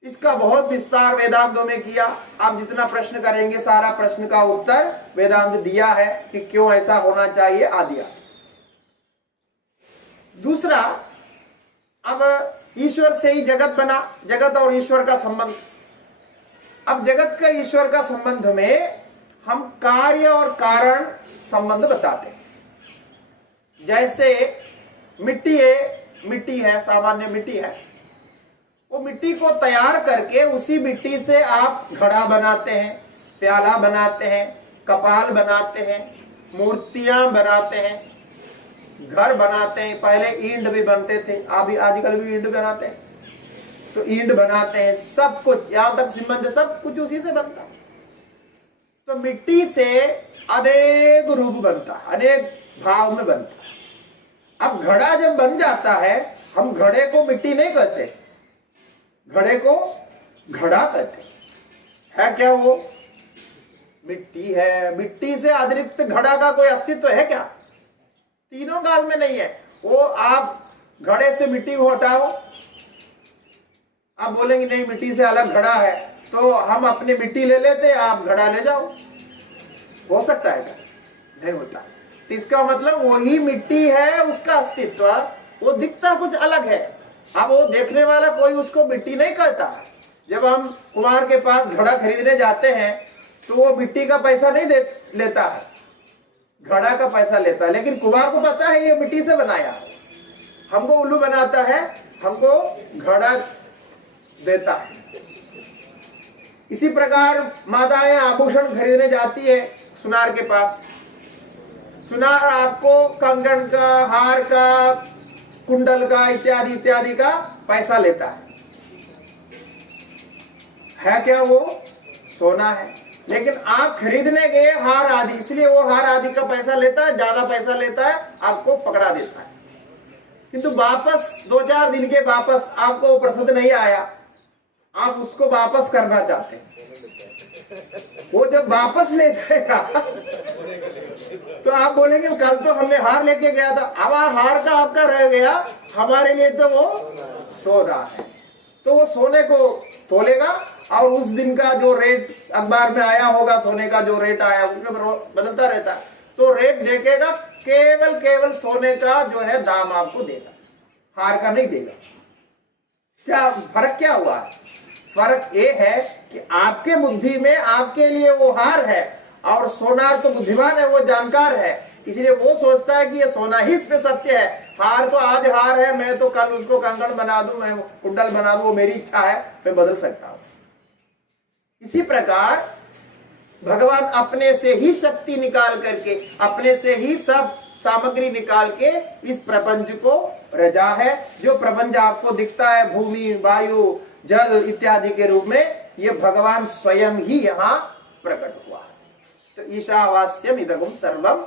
इसका बहुत विस्तार वेदांतों में किया। आप जितना प्रश्न करेंगे सारा प्रश्न का उत्तर वेदांत दिया है कि क्यों ऐसा होना चाहिए आदि। दूसरा, अब ईश्वर से ही जगत बना, जगत और ईश्वर का संबंध। अब जगत का ईश्वर का संबंध में हम कार्य और कारण संबंध बताते हैं। जैसे मिट्टी है, सामान्य मिट्टी है। वो मिट्टी को तैयार करके उसी मिट्टी से आप घड़ा बनाते हैं, प्याला बनाते हैं, कपाल बनाते हैं, मूर्तियां बनाते हैं, घर बनाते हैं। पहले ईंट भी बनते थे, अभी आजकल भी ईंट बनाते हैं। तो ईंट बनाते हैं, सब कुछ यहां तक सीमेंट सब कुछ उसी से बनता है। तो मिट्टी से अनेक रूप बनता है, अनेक भाव में बनता है। अब घड़ा जब बन जाता है, हम घड़े को मिट्टी नहीं कहते, घड़े को घड़ा कहते है। क्या वो मिट्टी है। मिट्टी से अतिरिक्त घड़ा का कोई अस्तित्व है क्या, तीनों काल में नहीं है। वो आप घड़े से मिट्टी को हटाओ, आप बोलेंगे नहीं मिट्टी से अलग घड़ा है, तो हम अपनी मिट्टी ले लेते, आप घड़ा ले जाओ। हो सकता है क्या, नहीं होता। तो इसका मतलब वही मिट्टी है, उसका अस्तित्व, वो दिखता कुछ अलग है। अब वो देखने वाला कोई उसको मिट्टी नहीं कहता। जब हम कुम्हार के पास घड़ा खरीदने जाते हैं तो वो मिट्टी का पैसा नहीं लेता है, घड़ा का पैसा लेता है। लेकिन कुम्हार को पता है ये मिट्टी से बनाया, हमको उल्लू बनाता है, हमको घड़ा देता है। इसी प्रकार माताएं आभूषण खरीदने जाती है सुनार के पास, सुनार आपको कंगन का, हार का, कुंडल का, इत्यादि इत्यादि का पैसा लेता है क्या वो सोना है। लेकिन आप खरीदने गए हार आदि, इसलिए वो हार आदि का पैसा लेता है, ज्यादा पैसा लेता है, आपको पकड़ा देता है। किंतु वापस 2-4 दिन के वापस आपको वो प्रसिद्ध नहीं आया, आप उसको वापस करना चाहते हैं। वो जब वापस ले जाएगा तो आप बोलेंगे कल तो हमने हार लेके गया था, अब हार का आपका रह गया, हमारे लिए तो वो सोना है। तो वो सोने को तोलेगा और उस दिन का जो रेट अखबार में आया होगा, सोने का जो रेट आया उसमें बदलता रहता है, तो रेट देखेगा, केवल सोने का जो है दाम आपको देगा, हार का नहीं देगा। क्या फर्क क्या हुआ है? फर्क ये है कि आपके बुद्धि में आपके लिए वो हार है, और सोनार तो बुद्धिमान है, वो जानकार है, इसलिए वो सोचता है कि ये सोना ही इस पे सत्य है। हार तो आज हार है, मैं तो कल उसको कंगन बना दूं, मैं कुंडल बना दूं, वो मेरी इच्छा है, मैं बदल सकता हूं। इसी प्रकार भगवान अपने से ही शक्ति निकाल करके, अपने से ही सब सामग्री निकाल के इस प्रपंच को रचा है। जो प्रपंच आपको दिखता है भूमि, वायु, जल इत्यादि के रूप में, ये भगवान स्वयं ही यहाँ प्रकट हुआ है। तो ईशावास्यम इदगुम सर्वम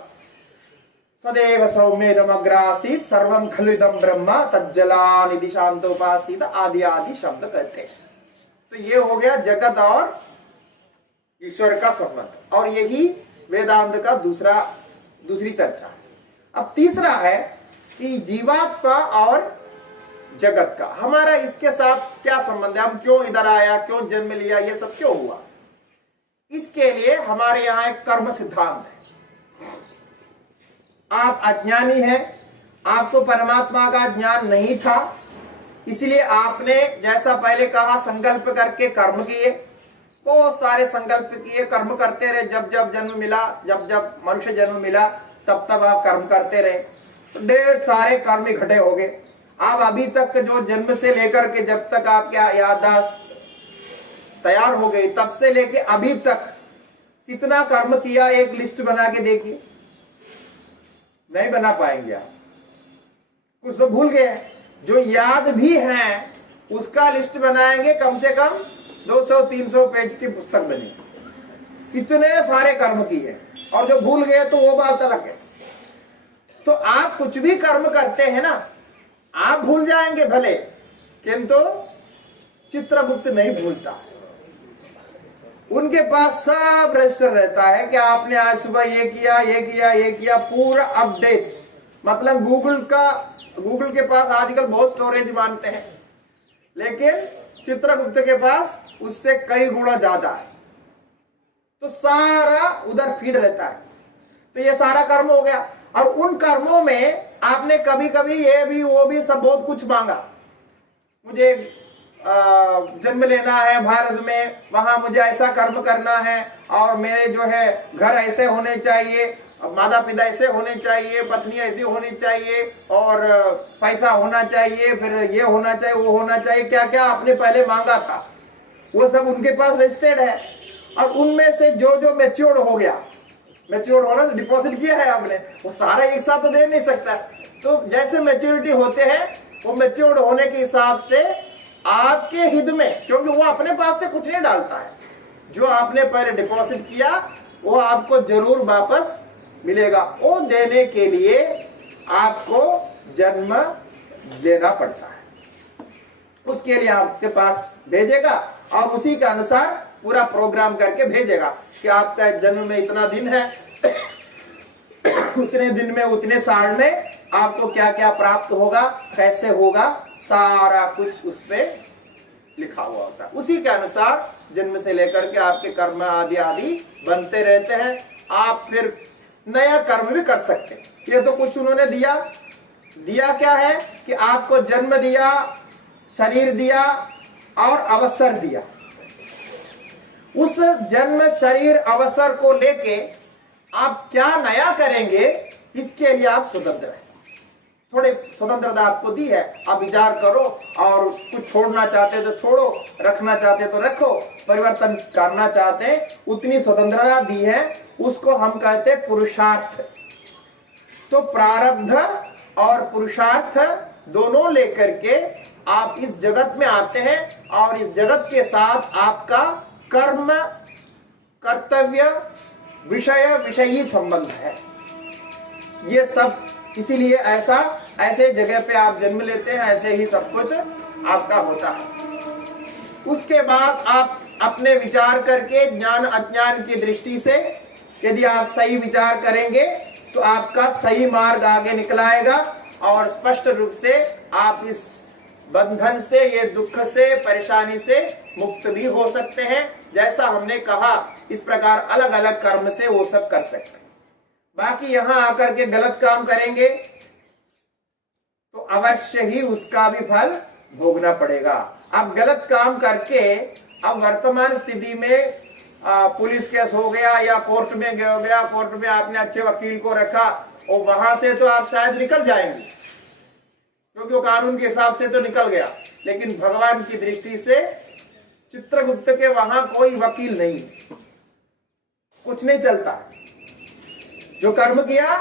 सदैव सौम्येदमग्रासीत सर्वम खलुदम ब्रह्म तज्जलानिधि शांतोपासीत आदि आदि शब्द कहते हैं। तो ये हो गया जगत और ईश्वर का संबंध, और यही वेदांत का दूसरी चर्चा है। अब तीसरा है कि जीवात्मा और जगत का हमारा इसके साथ क्या संबंध है, हम क्यों इधर आया, क्यों जन्म लिया, ये सब क्यों हुआ। इसके लिए हमारे यहाँ एक कर्म सिद्धांत है। आप अज्ञानी हैं, आपको परमात्मा का ज्ञान नहीं था, इसलिए आपने जैसा पहले कहा संकल्प करके कर्म किए, बहुत सारे संकल्प किए, कर्म करते रहे। जब जब जन्म मिला, जब जब मनुष्य जन्म मिला, तब तब आप कर्म करते रहे, तो ढेर सारे कर्म इकट्ठे हो गए। आप अभी तक जो जन्म से लेकर के जब तक आपके याददाश्त तैयार हो गई, तब से लेके अभी तक कितना कर्म किया, एक लिस्ट बना के देखिए। नहीं बना पाएंगे आप, कुछ तो भूल गए। जो याद भी है उसका लिस्ट बनाएंगे, कम से कम 200-300 पेज की पुस्तक बनेगी, इतने सारे कर्म किए। और जो भूल गए तो वो बात अलग है। तो आप कुछ भी कर्म करते हैं ना, आप भूल जाएंगे भले, किंतु चित्रगुप्त नहीं भूलता। उनके पास सब रजिस्टर रहता है कि आपने आज सुबह ये किया, ये किया, ये किया, पूरा अपडेट। मतलब गूगल के पास आजकल बहुत स्टोरेज मानते हैं, लेकिन चित्रगुप्त के पास उससे कई गुना ज्यादा है। तो सारा उधर फीड रहता है। तो ये सारा कर्म हो गया, और उन कर्मों में आपने कभी कभी ये भी वो भी सब बहुत कुछ मांगा। मुझे जन्म लेना है भारत में, वहां मुझे ऐसा कर्म करना है, और मेरे जो है घर ऐसे होने चाहिए, माता पिता ऐसे होने चाहिए, पत्नी ऐसी होनी चाहिए, और पैसा होना चाहिए, फिर ये होना चाहिए, वो होना चाहिए, क्या क्या आपने पहले मांगा था वो सब उनके पास रजिस्टर्ड है। और उनमें से जो जो मैच्योर हो गया, मैच्योर होना तो डिपॉजिट किया है आपने, वो सारा एक साथ तो दे नहीं सकता। तो जैसे मैच्योरिटी होते हैं, वो मैच्योर होने के हिसाब से आपके हित में, क्योंकि वो अपने पास से कुछ नहीं डालता है, जो आपने पहले डिपॉजिट किया वो आपको जरूर वापस मिलेगा। वो देने के लिए आपको जन्म लेना पड़ता है, उसके लिए आपके पास भेजेगा, और उसी के अनुसार पूरा प्रोग्राम करके भेजेगा कि आपका जन्म में इतना दिन है, उतने दिन में, उतने साल में आपको क्या क्या प्राप्त होगा, कैसे होगा, सारा कुछ उस पे लिखा हुआ होता है। उसी के अनुसार जन्म से लेकर के आपके कर्म आदि आदि बनते रहते हैं। आप फिर नया कर्म भी कर सकते हैं। ये तो कुछ उन्होंने दिया क्या है कि आपको जन्म दिया, शरीर दिया और अवसर दिया। उस जन्म, शरीर, अवसर को लेके आप क्या नया करेंगे, इसके लिए आप स्वतंत्र हैं। थोड़ी स्वतंत्रता आपको दी है, आप विचार करो, और कुछ छोड़ना चाहते तो छोड़ो, रखना चाहते तो रखो, परिवर्तन करना चाहते उतनी स्वतंत्रता दी है। उसको हम कहते पुरुषार्थ। तो प्रारब्ध और पुरुषार्थ दोनों लेकर के आप इस जगत में आते हैं, और इस जगत के साथ आपका कर्म, कर्तव्य, विषयी संबंध है। ये सब इसीलिए ऐसे जगह पे आप जन्म लेते हैं, ऐसे ही सब कुछ आपका होता है। उसके बाद आप अपने विचार करके ज्ञान अज्ञान की दृष्टि से यदि आप सही विचार करेंगे तो आपका सही मार्ग आगे निकलाएगा और स्पष्ट रूप से आप इस बंधन से, ये दुख से, परेशानी से मुक्त भी हो सकते हैं। जैसा हमने कहा इस प्रकार अलग अलग कर्म से वो सब कर सकते हैं। बाकी यहां आकर के गलत काम करेंगे तो अवश्य ही उसका भी फल भोगना पड़ेगा। अब गलत काम करके अब वर्तमान स्थिति में पुलिस केस हो गया या कोर्ट में गया, कोर्ट में आपने अच्छे वकील को रखा और वहां से तो आप शायद निकल जाएंगे क्योंकि वो कानून के हिसाब से तो निकल गया, लेकिन भगवान की दृष्टि से चित्रगुप्त के वहां कोई वकील नहीं, कुछ नहीं चलता। जो कर्म किया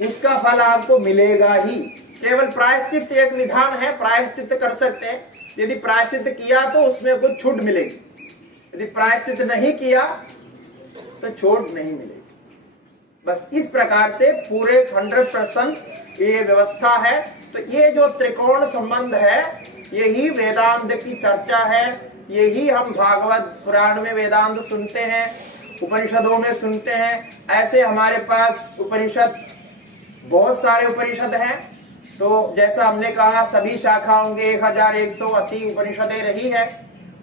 उसका फल आपको मिलेगा ही। केवल प्रायश्चित एक विधान है, प्रायश्चित कर सकते हैं। यदि प्रायश्चित किया तो उसमें कुछ छूट मिलेगी, यदि प्रायश्चित नहीं किया तो छूट नहीं मिलेगी। बस इस प्रकार से पूरे 100% ये व्यवस्था है। तो ये जो त्रिकोण संबंध है यही वेदांत की चर्चा है, यही हम भागवत पुराण में वेदांत सुनते हैं, उपनिषदों में सुनते हैं। ऐसे हमारे पास उपनिषद बहुत सारे उपनिषद हैं। तो जैसा हमने कहा सभी शाखाओं के 1180 उपनिषदें रही है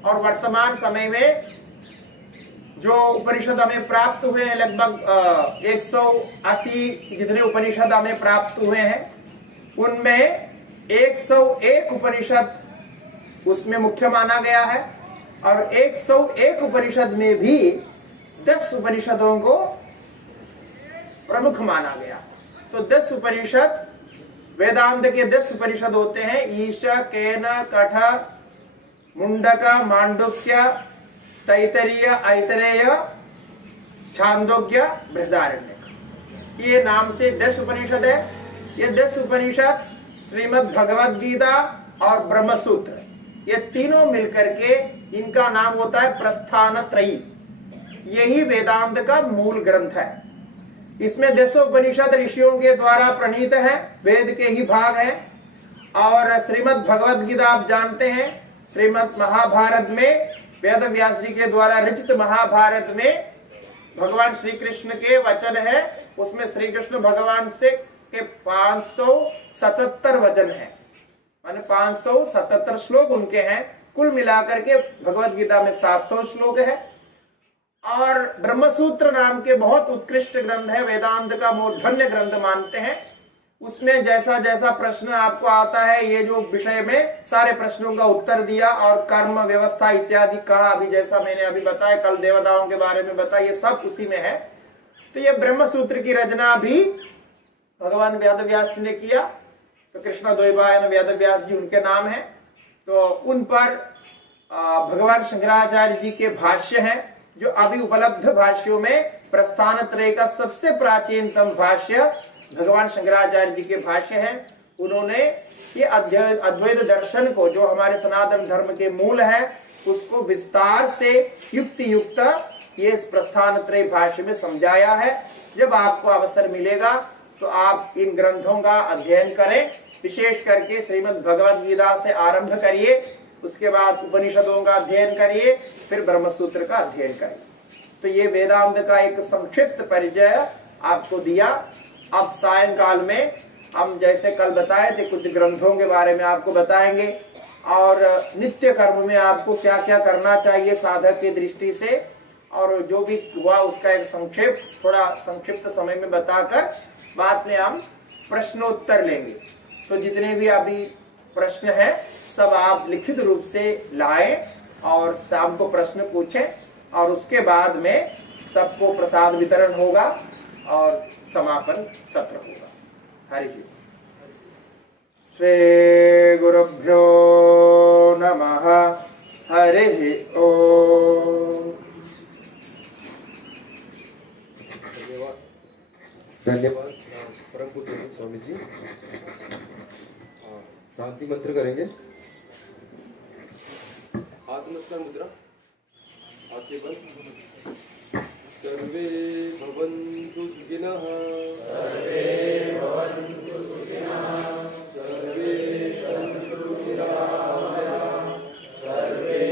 और वर्तमान समय में जो उपनिषद हमें प्राप्त हुए हैं लगभग 180 जितने उपनिषद हमें प्राप्त हुए हैं उनमें 101 उपनिषद उसमें मुख्य माना गया है और 101 उपनिषद में भी 10 उपनिषदों को प्रमुख माना गया। तो 10 उपनिषद वेदांत के 10 उपनिषद होते हैं, ईश, केन, कठ, मुंडक, मांडुक्य, तैतरीय, ऐतरेय, छांदोग्य, बृहदारण्यक, ये नाम से 10 उपनिषद है। ये 10 उपनिषद श्रीमद् भगवद गीता और ब्रह्मसूत्र ये तीनों मिलकर के इनका नाम होता है प्रस्थान त्रयी। यही वेदांत का मूल ग्रंथ है। इसमें 10 उपनिषद ऋषियों के द्वारा प्रणीत है, वेद के ही भाग हैं। और श्रीमद् भगवद गीता आप जानते हैं, श्रीमद् महाभारत में वेद व्यास जी के द्वारा रचित महाभारत में भगवान श्री कृष्ण के वचन है। उसमें श्री कृष्ण भगवान से के 577 वचन है, माने 577 श्लोक उनके हैं। कुल मिलाकर के भगवद गीता में 700 श्लोक है। और ब्रह्मसूत्र नाम के बहुत उत्कृष्ट ग्रंथ है, वेदांत का मूर्धन्य ग्रंथ मानते हैं। उसमें जैसा जैसा प्रश्न आपको आता है, ये जो विषय में सारे प्रश्नों का उत्तर दिया और कर्म व्यवस्था इत्यादि कहा, अभी जैसा मैंने अभी बताया, कल देवताओं के बारे में बताया, ये सब उसी में है। तो ये ब्रह्मसूत्र की रचना भी भगवान वेद व्यास ने किया। तो कृष्ण द्वैपायन वेद व्यास जी उनके नाम है। तो उन पर भगवान शंकराचार्य जी के भाष्य हैं, जो अभी उपलब्ध भाष्यों में प्रस्थान त्रय का सबसे प्राचीनतम भाष्य भगवान शंकराचार्य जी के भाष्य हैं। उन्होंने ये अद्वैत दर्शन को, जो हमारे सनातन धर्म के मूल है, उसको विस्तार से युक्ति युक्त ये प्रस्थान त्रय भाष्य में समझाया है। जब आपको अवसर मिलेगा तो आप इन ग्रंथों का अध्ययन करें, विशेष करके श्रीमद् भगवद गीता से आरंभ करिए, उसके बाद उपनिषदों का अध्ययन करिए, फिर ब्रह्मसूत्र का अध्ययन करिए। तो ये वेदांत का एक संक्षिप्त परिचय आपको दिया। अब सायंकाल में हम जैसे कल बताए थे कुछ ग्रंथों के बारे में आपको बताएंगे और नित्य कर्म में आपको क्या क्या करना चाहिए साधक की दृष्टि से, और जो भी हुआ उसका एक संक्षेप थोड़ा संक्षिप्त समय में बताकर बाद में हम प्रश्नोत्तर लेंगे। तो जितने भी अभी प्रश्न है सब आप लिखित रूप से लाएं और शाम को प्रश्न पूछें, और उसके बाद में सबको प्रसाद वितरण होगा और समापन सत्र होगा। हरि श्री गुरुभ्यो नमः। हरि ओम। धन्यवाद परम पूज्य स्वामी जी। शांति मंत्र करेंगे। हाथ नमस्कार मुद्रा, आंखें बंद। सर्वे भवन्तु सुखिनः, सर्वे भवन्तु सुखिनः, सर्वे सन्तु निरामयाः, सर्वे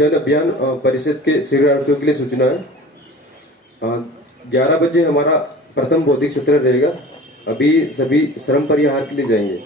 जन अभियान परिषद के शिविरार्थियों के लिए सूचना है। 11 बजे हमारा प्रथम बौद्धिक सत्र रहेगा। अभी सभी श्रम परिहार के लिए जाएंगे।